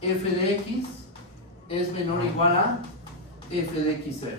f de x es menor o igual a f de x0.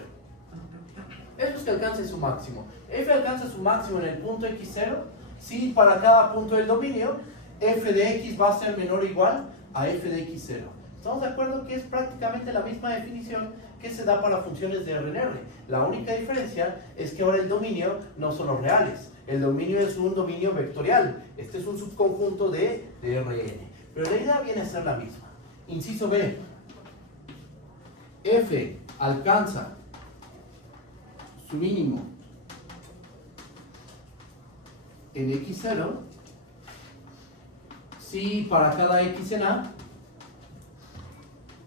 Eso es que alcance su máximo. F alcanza su máximo en el punto x0 si para cada punto del dominio f de x va a ser menor o igual a f de x0. ¿Estamos de acuerdo que es prácticamente la misma definición que se da para funciones de RNR? La única diferencia es que ahora el dominio no son los reales. El dominio es un dominio vectorial. Este es un subconjunto de Rn. Pero la idea viene a ser la misma. Inciso B. F alcanza su mínimo en x0 si para cada x en A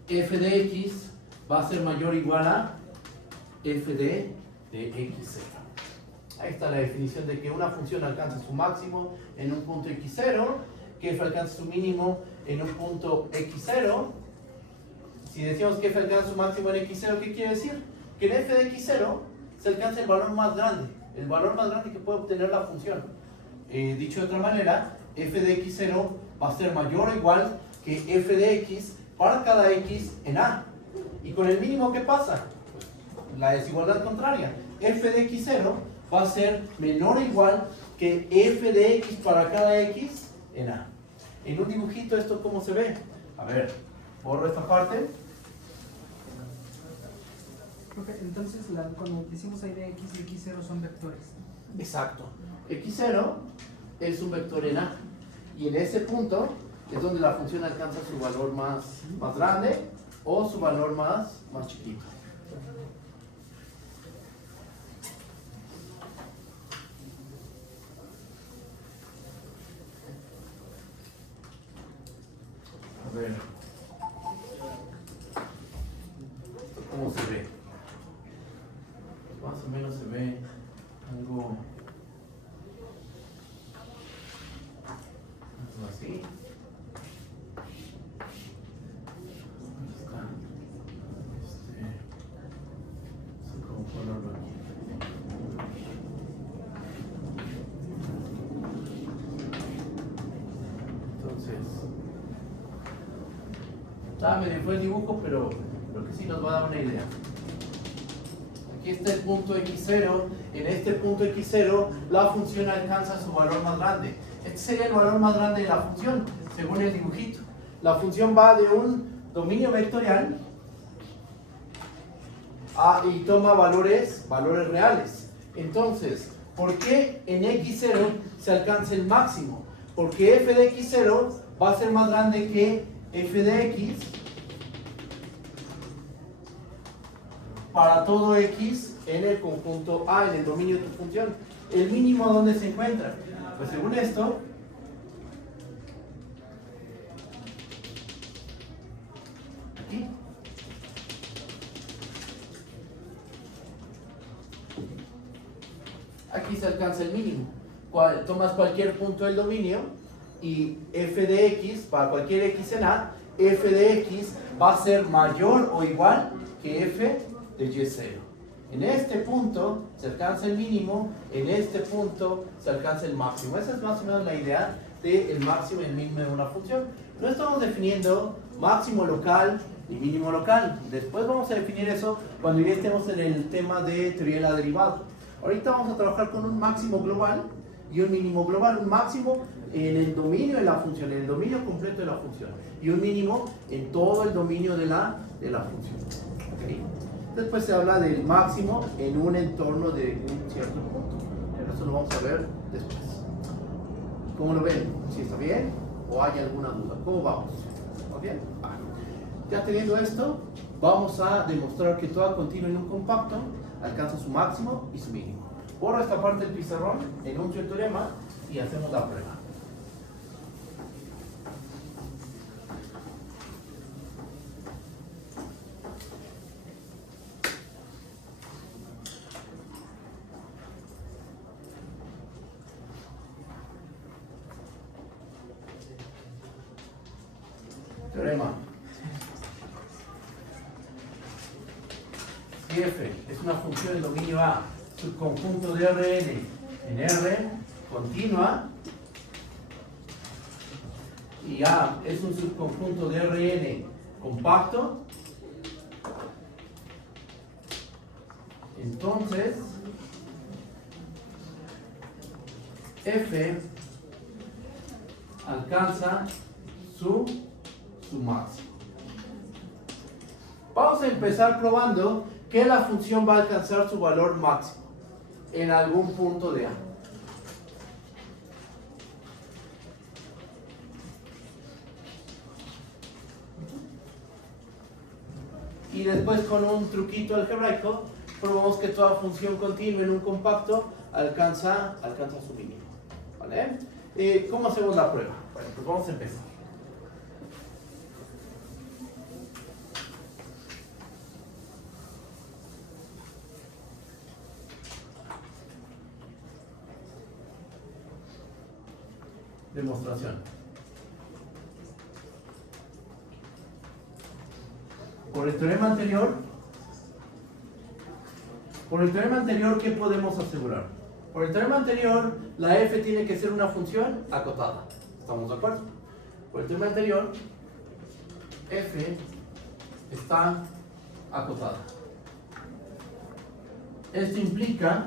f de x va a ser mayor o igual a f de x0. Ahí está la definición de que una función alcanza su máximo en un punto x0, que f alcanza su mínimo en un punto x0. Si decimos que f alcanza su máximo en x0, ¿qué quiere decir? Que en f de x0 se alcanza el valor más grande que puede obtener la función. Dicho de otra manera, f de x0 va a ser mayor o igual que f de x para cada x en A. ¿Y con el mínimo qué pasa? La desigualdad contraria. F de x0 va a ser menor o igual que f de x para cada x en A. En un dibujito, ¿esto cómo se ve? A ver, borro esta parte. Profe, entonces cuando decimos ahí de x y x0 son vectores. Exacto. x0 es un vector en A. Y en ese punto es donde la función alcanza su valor más grande o su valor más chiquito. A ver. ¿Esto cómo se ve? Más o menos se ve algo así. Como ponerlo aquí. Entonces, está medio fue el dibujo, pero creo que sí nos va a dar una idea. Aquí está el punto x0. En este punto x0 la función alcanza su valor más grande. Este sería el valor más grande de la función, según el dibujito. La función va de un dominio vectorial y toma valores reales. Entonces, ¿por qué en x0 se alcanza el máximo? Porque f de x0 va a ser más grande que f de x para todo x en el conjunto A, en el dominio de tu función. ¿El mínimo dónde se encuentra? Pues según esto, aquí. Aquí se alcanza el mínimo. Tomas cualquier punto del dominio y f de x, para cualquier x en A, f de x va a ser mayor o igual que f de y0. En este punto se alcanza el mínimo, en este punto se alcanza el máximo. Esa es más o menos la idea del máximo y el mínimo de una función. No estamos definiendo máximo local y mínimo local. Después vamos a definir eso cuando ya estemos en el tema de teoría de la derivada. Ahorita vamos a trabajar con un máximo global y un mínimo global. Un máximo en el dominio de la función, en el dominio completo de la función. Y un mínimo en todo el dominio de la función. ¿Okay? Después se habla del máximo en un entorno de un cierto punto. Pero eso lo vamos a ver después. ¿Cómo lo ven? ¿Si está bien? ¿O hay alguna duda? ¿Cómo vamos? ¿Va bien? Vale. Ya teniendo esto, vamos a demostrar que toda continua en un compacto alcanza su máximo y su mínimo. Borro esta parte del pizarrón, enuncio el teorema y hacemos la prueba. Teorema. Si f es una función del dominio A, subconjunto de Rn en R continua, y A es un subconjunto de Rn compacto, entonces f alcanza su máximo. Vamos a empezar probando que la función va a alcanzar su valor máximo en algún punto de A. Y después, con un truquito algebraico, probamos que toda función continua en un compacto alcanza su mínimo. ¿Vale? ¿Cómo hacemos la prueba? Bueno, pues vamos a empezar. demostración. Por el teorema anterior, ¿qué podemos asegurar? Por el teorema anterior, la f tiene que ser una función acotada. ¿Estamos de acuerdo? Por el teorema anterior, f está acotada. Esto implica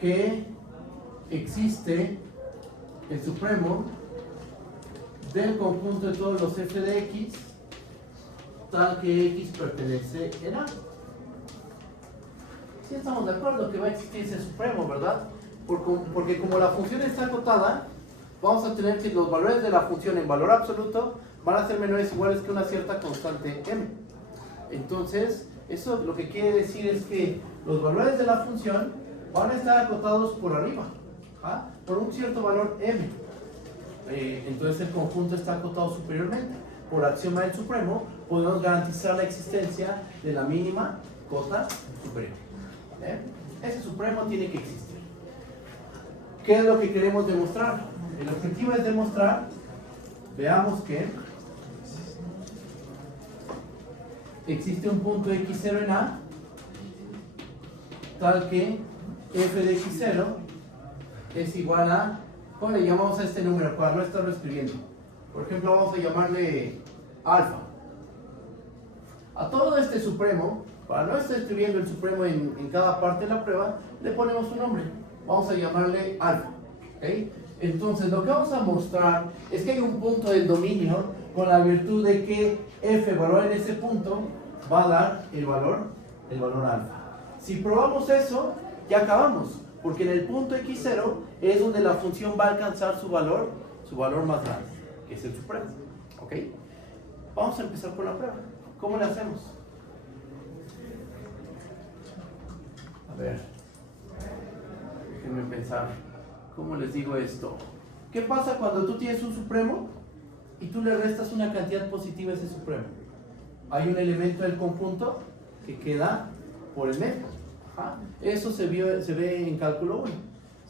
que existe el supremo del conjunto de todos los f de x, tal que x pertenece en A. Sí estamos de acuerdo que va a existir ese supremo, ¿verdad? Porque como la función está acotada, vamos a tener que los valores de la función en valor absoluto van a ser menores o iguales que una cierta constante m. Entonces, eso lo que quiere decir es que los valores de la función van a estar acotados por arriba, ¿ah? Por un cierto valor m. Entonces el conjunto está acotado superiormente. Por axioma del supremo podemos garantizar la existencia de la mínima cota superior. Ese supremo tiene que existir. ¿Qué es lo que queremos demostrar? El objetivo es demostrar, veamos que existe un punto x0 en A, tal que f de x0 es igual a, ¿cómo le llamamos a este número para no estarlo escribiendo? Por ejemplo, vamos a llamarle alfa. A todo este supremo, para no estar escribiendo el supremo en cada parte de la prueba, le ponemos un nombre. Vamos a llamarle alfa. ¿Okay? Entonces, lo que vamos a mostrar es que hay un punto del dominio con la virtud de que f valor en ese punto va a dar el valor alfa. Si probamos eso, ya acabamos, porque en el punto x0 es donde la función va a alcanzar su valor más grande, que es el supremo. ¿Ok? Vamos a empezar con la prueba. ¿Cómo le hacemos? A ver, déjenme pensar. ¿Cómo les digo esto? ¿Qué pasa cuando tú tienes un supremo y tú le restas una cantidad positiva a ese supremo? Hay un elemento del conjunto que queda por el medio. Ajá. Eso se ve en cálculo 1.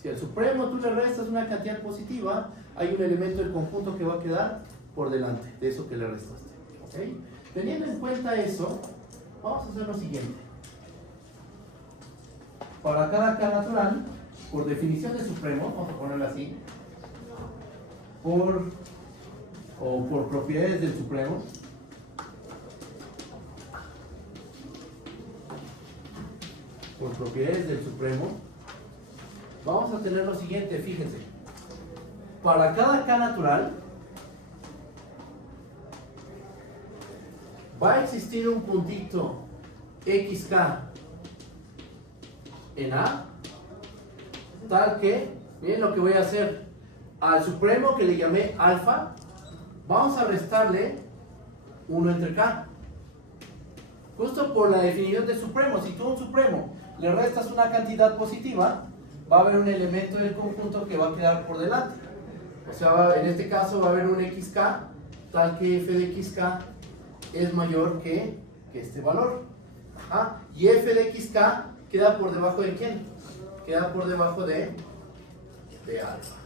Si al supremo tú le restas una cantidad positiva, hay un elemento del conjunto que va a quedar por delante de eso que le restaste. ¿Okay? Teniendo en cuenta eso, vamos a hacer lo siguiente. Para cada K natural, por definición de supremo, vamos a ponerlo así, por propiedades del supremo, vamos a tener lo siguiente, fíjense. Para cada K natural, va a existir un puntito xk en A, tal que, miren lo que voy a hacer, al supremo que le llamé alfa, vamos a restarle 1 entre k. Justo por la definición de supremo, si tú a un supremo le restas una cantidad positiva, va a haber un elemento del conjunto que va a quedar por delante. O sea, en este caso va a haber un xk, tal que f de xk es mayor que este valor. Ajá. Y f de xk queda por debajo de ¿quién? Queda por debajo de alfa.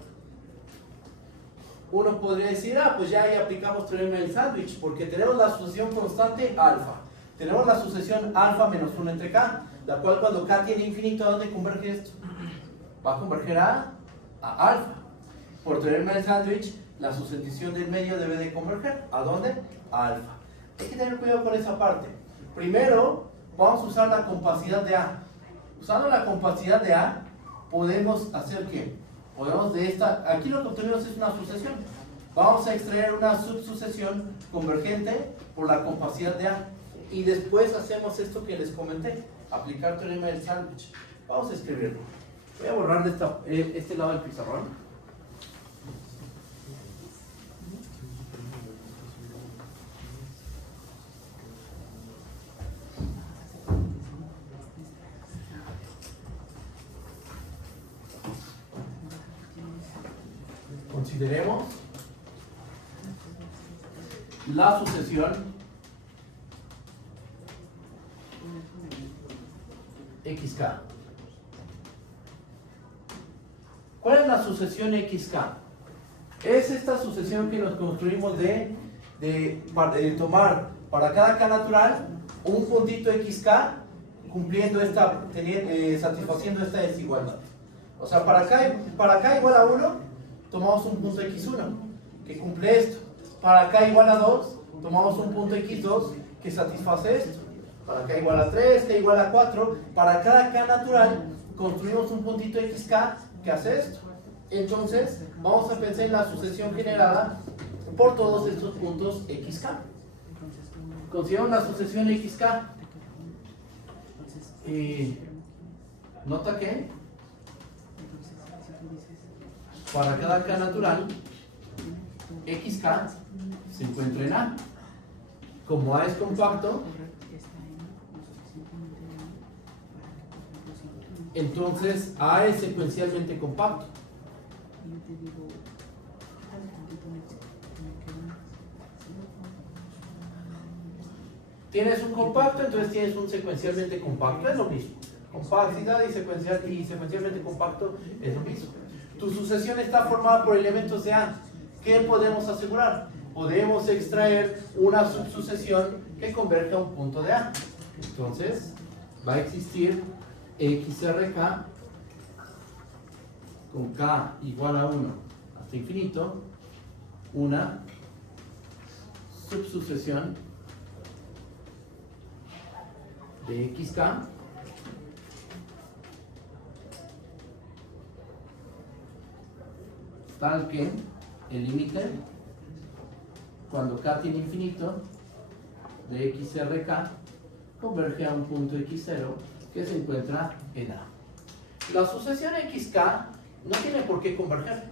Uno podría decir, pues ya ahí aplicamos teorema del sándwich, porque tenemos la sucesión constante alfa. Tenemos la sucesión alfa menos 1 entre k, la cual cuando k tiene infinito, ¿a dónde converge esto? Va a converger a alfa. Por teorema del sándwich, la sucesión del medio debe de converger. ¿A dónde? A alfa. Hay que tener cuidado con esa parte. Primero, vamos a usar la compacidad de A. Usando la compacidad de A, podemos hacer ¿qué? Podemos de esta, aquí lo que obtenemos es una sucesión. Vamos a extraer una subsucesión convergente por la compacidad de A. Y después hacemos esto que les comenté, aplicar teorema del sándwich. Vamos a escribirlo. Voy a borrar de este lado del pizarrón. Consideremos la sucesión xk. ¿Cuál es la sucesión xk? Es esta sucesión que nos construimos de tomar para cada k natural un puntito xk cumpliendo satisfaciendo esta desigualdad. O sea, para k igual a 1, tomamos un punto x1 que cumple esto. Para k igual a 2, tomamos un punto x2 que satisface esto. Para k igual a 3, k igual a 4, para cada k natural construimos un puntito xk que hace esto. Entonces, vamos a pensar en la sucesión generada por todos estos puntos xk. Consideramos la sucesión xk. Nota que para cada k natural, xk se encuentra en A. Como A es compacto, entonces A es secuencialmente compacto. Tienes un compacto, entonces tienes un secuencialmente compacto, es lo mismo. Compacidad y secuencialmente compacto es lo mismo. Tu sucesión está formada por elementos de A. ¿Qué podemos asegurar? Podemos extraer una subsucesión que converja a un punto de A. Entonces, va a existir XRK con K igual a 1 hasta infinito, una subsucesión de XK tal que el límite cuando K tiene infinito de XRK converge a un punto X0 que se encuentra en A. La sucesión XK no tiene por qué converger,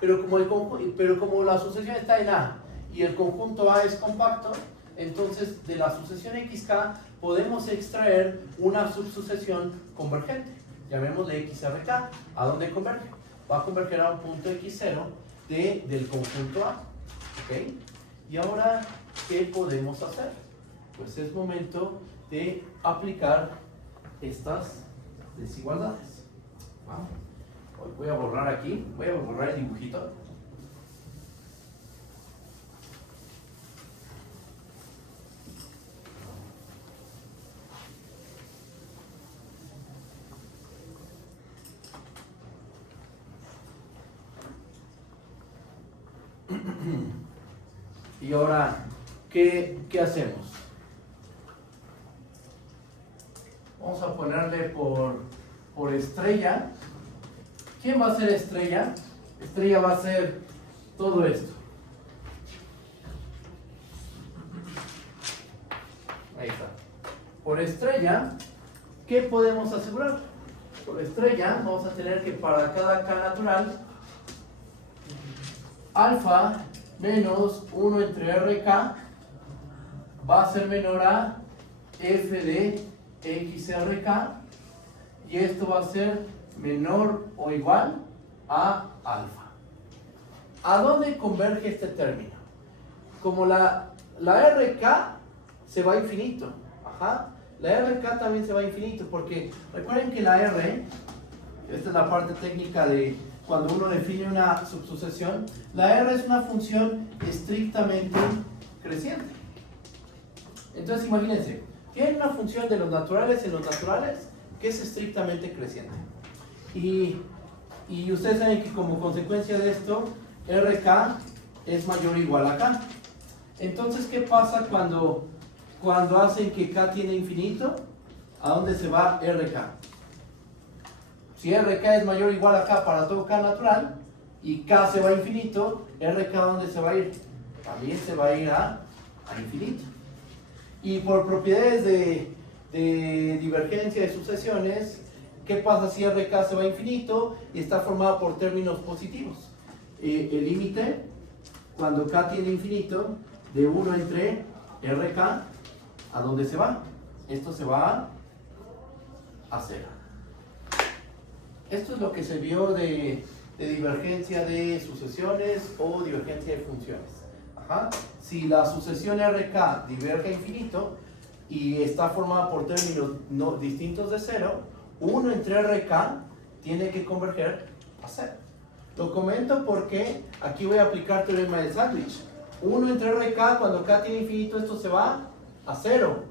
pero como la sucesión está en A y el conjunto A es compacto, entonces de la sucesión XK podemos extraer una subsucesión convergente. Llamémosle XRK. ¿A dónde converge? Va a converger a un punto X0 del conjunto A. ¿Ok? Y ahora, ¿qué podemos hacer? Pues es momento de aplicar estas desigualdades. ¿Va? Hoy voy a borrar aquí, voy a borrar el dibujito. Y ahora, ¿qué hacemos? Vamos a ponerle por estrella. ¿Quién va a ser estrella? Estrella va a ser todo esto. Ahí está. Por estrella, ¿qué podemos asegurar? Por estrella vamos a tener que para cada k natural, alfa menos 1 entre RK va a ser menor a f de XRK y esto va a ser menor o igual a alfa. ¿A dónde converge este término? Como la RK se va a infinito, la RK también se va a infinito, porque recuerden que la R, esta es la parte técnica de cuando uno define una subsucesión, la R es una función estrictamente creciente. Entonces imagínense, tienen una función de los naturales en los naturales que es estrictamente creciente. Y ustedes saben que como consecuencia de esto, RK es mayor o igual a K. Entonces, ¿qué pasa cuando hacen que K tiene infinito? ¿A dónde se va RK? Si RK es mayor o igual a K para todo K natural y K se va a infinito, RK ¿a dónde se va a ir? También se va a ir a infinito. Y por propiedades de divergencia de sucesiones, ¿qué pasa si RK se va a infinito y está formado por términos positivos? El límite, cuando K tiene infinito, de 1 entre RK, ¿a dónde se va? Esto se va a 0. Esto es lo que se vio de divergencia de sucesiones o divergencia de funciones. Si la sucesión RK diverge a infinito y está formada por términos distintos de 0, 1 entre RK tiene que converger a 0. Lo comento porque aquí voy a aplicar teorema del sándwich. 1 entre RK, cuando K tiene infinito, esto se va a 0.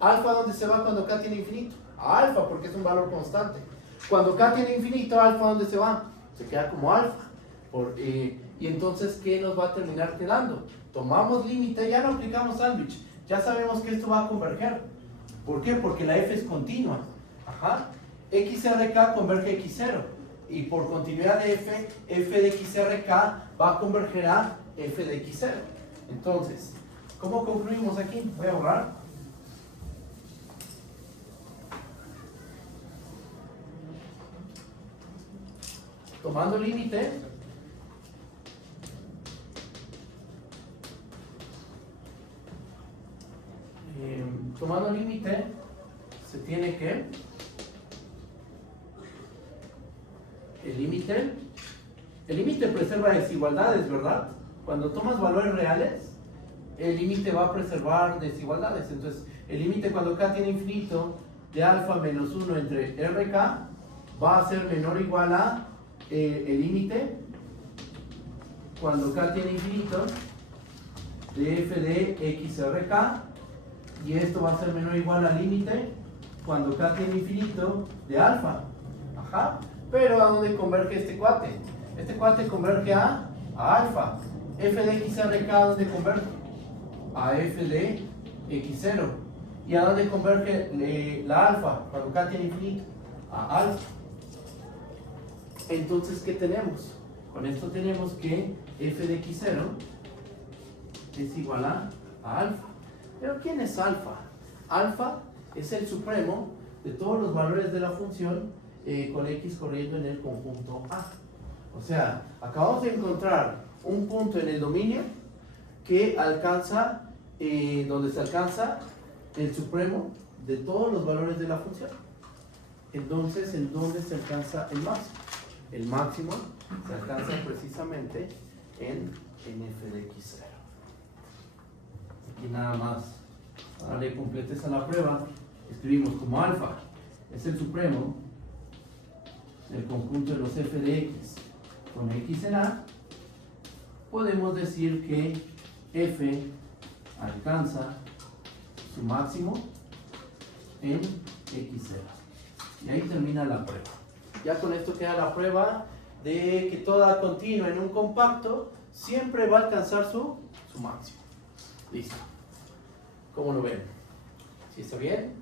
Alfa, ¿dónde se va cuando K tiene infinito? A alfa, porque es un valor constante. Cuando K tiene infinito, alfa, ¿dónde se va? Se queda como alfa. Y entonces, ¿qué nos va a terminar quedando? Tomamos límite, ya no aplicamos sándwich. Ya sabemos que esto va a converger. ¿Por qué? Porque la f es continua. Ajá. XRK converge a X0. Y por continuidad de f, f de XRK va a converger a f de X0. Entonces, ¿cómo concluimos aquí? Voy a borrar. Tomando límite, se tiene que el límite preserva desigualdades, ¿verdad? Cuando tomas valores reales, el límite va a preservar desigualdades. Entonces, el límite cuando K tiene infinito de alfa menos 1 entre RK va a ser menor o igual a el límite cuando K tiene infinito de f de XRK, y esto va a ser menor o igual al límite cuando K tiene infinito de alfa. Ajá. Pero ¿a dónde converge este cuate? Este cuate converge a alfa. F de XRK, ¿a dónde converge? A f de X0. ¿Y a dónde converge la alfa cuando K tiene infinito? A alfa. Entonces, ¿qué tenemos? Con esto tenemos que f de X0 es igual a alfa. ¿Pero quién es alfa? Alfa es el supremo de todos los valores de la función con x corriendo en el conjunto A. O sea, acabamos de encontrar un punto en el dominio que alcanza, donde se alcanza el supremo de todos los valores de la función. Entonces, ¿en dónde se alcanza el máximo? El máximo se alcanza precisamente en f de X0. Y nada más, para darle completez a la prueba, escribimos como alfa es el supremo del conjunto de los f de x con x en A. Podemos decir que f alcanza su máximo en x0. Y ahí termina la prueba. Ya con esto queda la prueba de que toda continua en un compacto siempre va a alcanzar su máximo. Listo. ¿Cómo lo ven? ¿Sí está bien?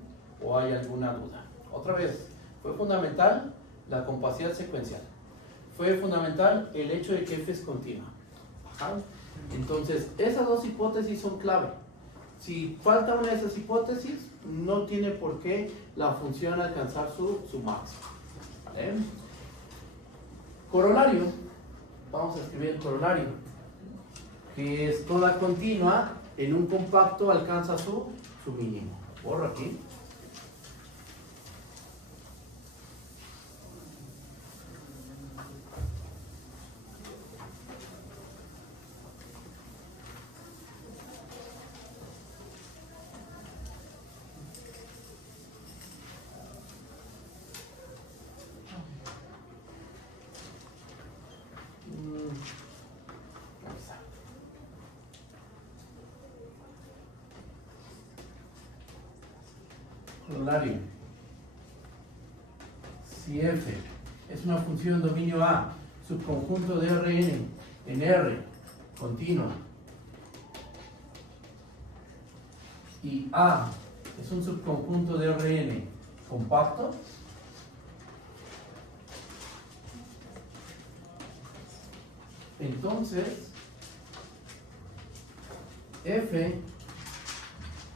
¿O hay alguna duda? Otra vez, fue fundamental la compacidad secuencial. Fue fundamental el hecho de que f es continua. Ajá. Entonces, esas dos hipótesis son clave. Si falta una de esas hipótesis, no tiene por qué la función alcanzar su máximo. ¿Vale? Corolario. Vamos a escribir el corolario, que es toda continua en un compacto alcanza su mínimo. Borro aquí. Corolario. Si f es una función dominio A, subconjunto de Rn en R, continua, y A es un subconjunto de Rn compacto, entonces f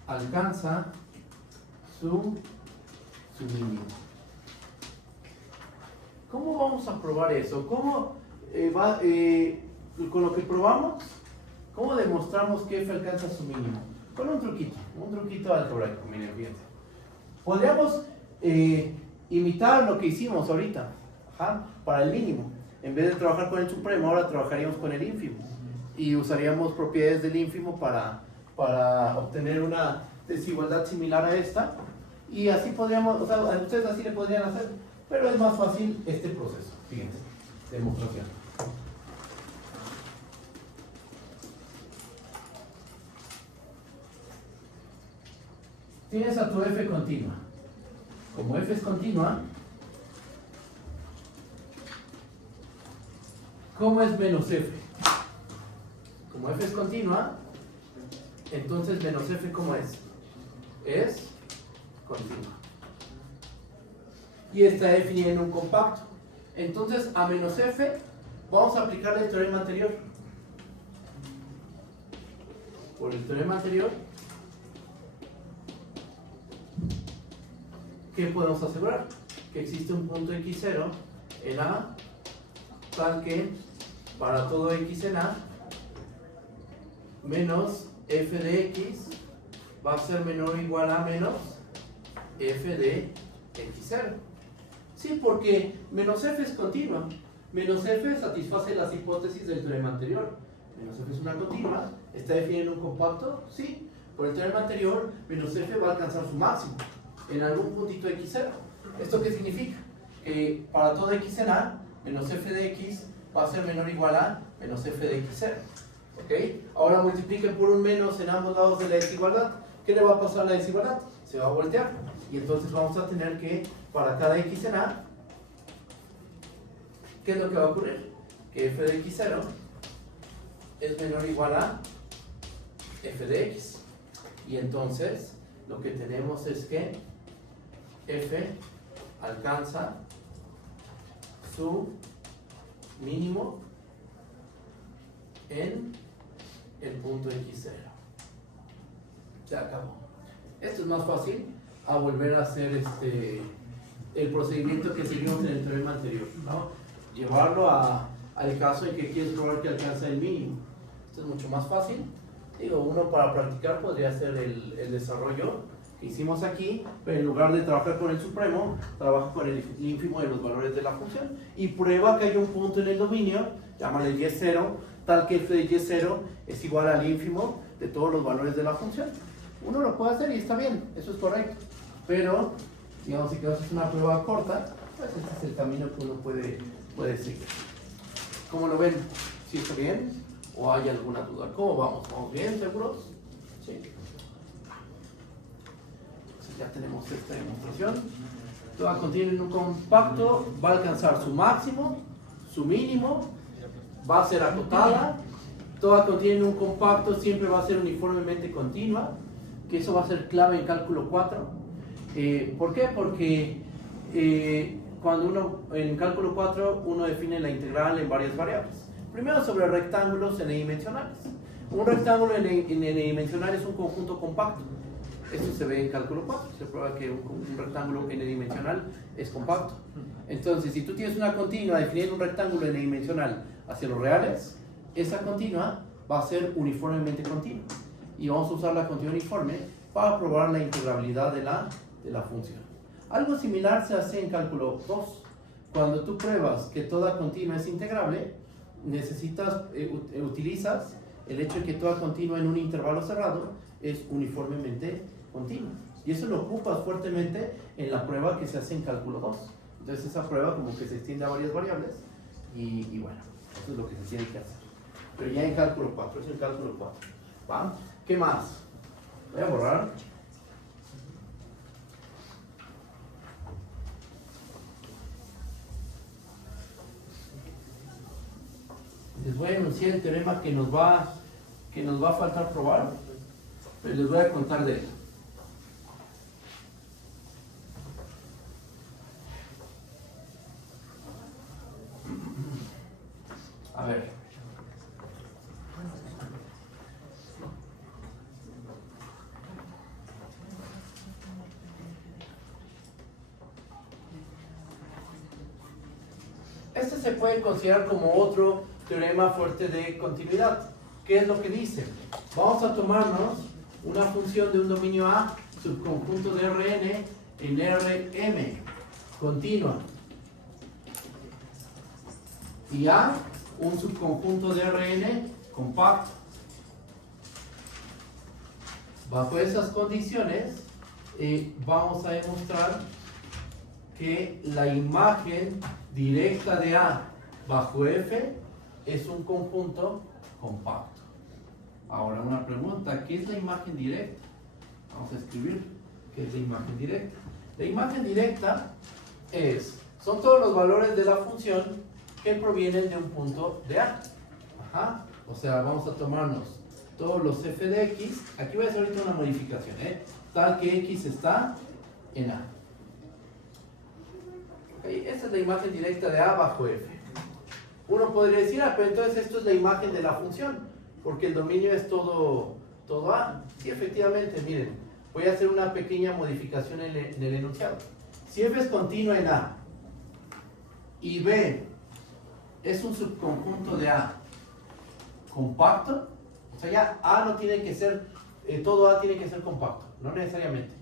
alcanza su mínimo. ¿Cómo vamos a probar eso? ¿Cómo con lo que probamos, cómo demostramos que f alcanza su mínimo? Con un truquito algebraico, miren, fíjense. Podríamos imitar lo que hicimos ahorita, para el mínimo. En vez de trabajar con el supremo, ahora trabajaríamos con el ínfimo. Y usaríamos propiedades del ínfimo para obtener una desigualdad similar a esta. Y así podríamos, o sea, ustedes así le podrían hacer, pero es más fácil este proceso. Fíjense, demostración. tienes a tu f continua. Como f es continua, ¿cómo es menos f? Como f es continua, entonces menos f, ¿cómo es? Es continua. Y está definida en un compacto. Entonces, a menos f, vamos a aplicarle el teorema anterior. Por el teorema anterior, ¿qué podemos asegurar? Que existe un punto x0 en A, tal que para todo x en A, menos f de x va a ser menor o igual a menos f de x0. Sí, porque menos f es continua. Menos f satisface las hipótesis del teorema anterior. Menos f es una continua. ¿Está definida en un compacto? Sí. Por el teorema anterior, menos f va a alcanzar su máximo en algún puntito x0. ¿Esto qué significa? Que para todo x en A, menos f de x va a ser menor o igual a menos f de x0. ¿Ok? Ahora multipliquen por un menos en ambos lados de la desigualdad. ¿Qué le va a pasar a la desigualdad? Se va a voltear. Y entonces vamos a tener que, para cada x en A, ¿qué es lo que va a ocurrir? Que f de x0 es menor o igual a f de x. Y entonces, lo que tenemos es que f alcanza su mínimo en el punto x0. Se acabó. Esto es más fácil a volver a hacer el procedimiento que seguimos en el teorema anterior, ¿no? Llevarlo al caso en que quieres probar que alcanza el mínimo. Esto es mucho más fácil. Digo, uno para practicar podría hacer el desarrollo que hicimos aquí, pero en lugar de trabajar con el supremo, trabaja con el ínfimo de los valores de la función y prueba que hay un punto en el dominio, llámale y0, tal que f de y0 es igual al ínfimo de todos los valores de la función. Uno lo puede hacer y está bien, eso es correcto, pero digamos, si quieres hacer una prueba corta, pues este es el camino que uno puede seguir. ¿Cómo lo ven? ¿Sí está bien? ¿O hay alguna duda? ¿Cómo vamos? ¿Vamos bien? ¿Seguros? Sí. Entonces ya tenemos esta demostración. Toda contiene un compacto, va a alcanzar su máximo, su mínimo, va a ser acotada. Toda contiene un compacto, siempre va a ser uniformemente continua, que eso va a ser clave en cálculo 4. ¿Por qué? Porque cuando uno, en cálculo 4, uno define la integral en varias variables. Primero sobre rectángulos n-dimensionales. Un rectángulo n-dimensional es un conjunto compacto. Esto se ve en cálculo 4. Se prueba que un rectángulo n-dimensional es compacto. Entonces, si tú tienes una continua definiendo un rectángulo n-dimensional hacia los reales, esa continua va a ser uniformemente continua. Y vamos a usar la continua uniforme para probar la integrabilidad de la función. Algo similar se hace en cálculo 2. Cuando tú pruebas que toda continua es integrable, utilizas el hecho de que toda continua en un intervalo cerrado es uniformemente continua. Y eso lo ocupas fuertemente en la prueba que se hace en cálculo 2. Entonces esa prueba como que se extiende a varias variables y bueno, eso es lo que se tiene que hacer. Pero ya en cálculo 4, es en cálculo 4. ¿Va? ¿Qué más? Voy a borrar. Les voy a enunciar el teorema que nos va a faltar probar, pero les voy a contar de él. A ver. Este se puede considerar como otro teorema fuerte de continuidad. ¿Qué es lo que dice? Vamos a tomarnos una función de un dominio A, subconjunto de Rn en Rm, continua. Y A, un subconjunto de Rn compacto. Bajo esas condiciones, vamos a demostrar que la imagen directa de A bajo F es un conjunto compacto. Ahora una pregunta, ¿qué es la imagen directa? Vamos a escribir. que es la imagen directa. La imagen directa son todos los valores de la función que provienen de un punto de A. Ajá. O sea, vamos a tomarnos todos los f de x. Aquí voy a hacer ahorita una modificación, tal que x está en A. Okay. Esta es la imagen directa de A bajo f. Uno podría decir, pero entonces esto es la imagen de la función, porque el dominio es todo A. Sí, efectivamente, miren, voy a hacer una pequeña modificación en el enunciado. Si f es continua en A y B es un subconjunto de A compacto, o sea, ya A no tiene que ser, todo A tiene que ser compacto, no necesariamente.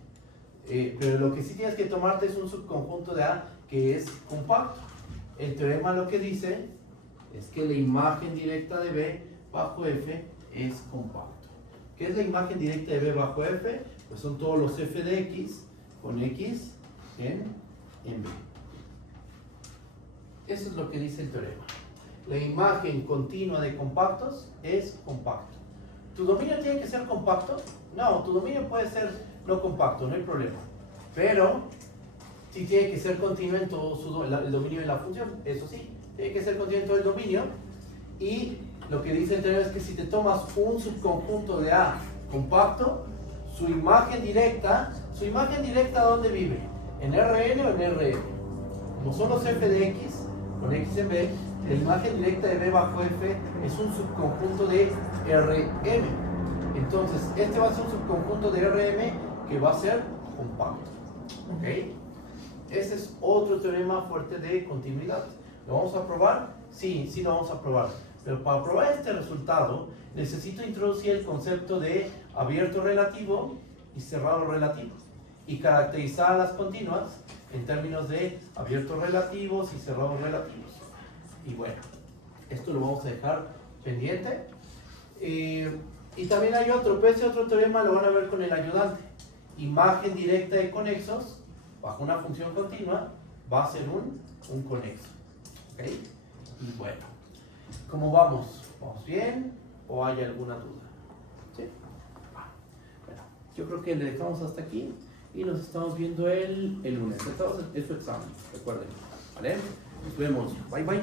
Pero lo que sí tienes que tomarte es un subconjunto de A que es compacto. El teorema lo que dice es que la imagen directa de B bajo F es compacto. ¿Qué es la imagen directa de B bajo F? Pues son todos los f de x con x en B. Eso es lo que dice el teorema. La imagen continua de compactos es compacto. ¿Tu dominio tiene que ser compacto? No, tu dominio puede ser no compacto, no hay problema. Pero sí tiene que ser continuo en todo el dominio de la función. Eso sí, tiene que ser continuo en todo el dominio. Y lo que dice el teorema es que si te tomas un subconjunto de A compacto, su imagen directa, ¿dónde vive? ¿En Rn o en Rm? Como son los f de x con x en B, la imagen directa de B bajo F es un subconjunto de Rm. Entonces, este va a ser un subconjunto de Rm que va a ser compacto. ¿Ok? Ese es otro teorema fuerte de continuidad. ¿Lo vamos a probar? Sí, sí lo vamos a probar. Pero para probar este resultado, necesito introducir el concepto de abierto relativo y cerrado relativo. Y caracterizar las continuas en términos de abiertos relativos y cerrados relativos. Y bueno, esto lo vamos a dejar pendiente. Y también hay otro, pero ese otro teorema lo van a ver con el ayudante. Imagen directa de conexos bajo una función continua va a ser un conexo. ¿Ok? Y bueno, ¿cómo vamos? ¿Vamos bien? ¿O hay alguna duda? ¿Sí? Bueno, yo creo que le dejamos hasta aquí y nos estamos viendo el lunes. Estamos en su examen, recuerden. ¿Vale? Nos vemos. Bye, bye.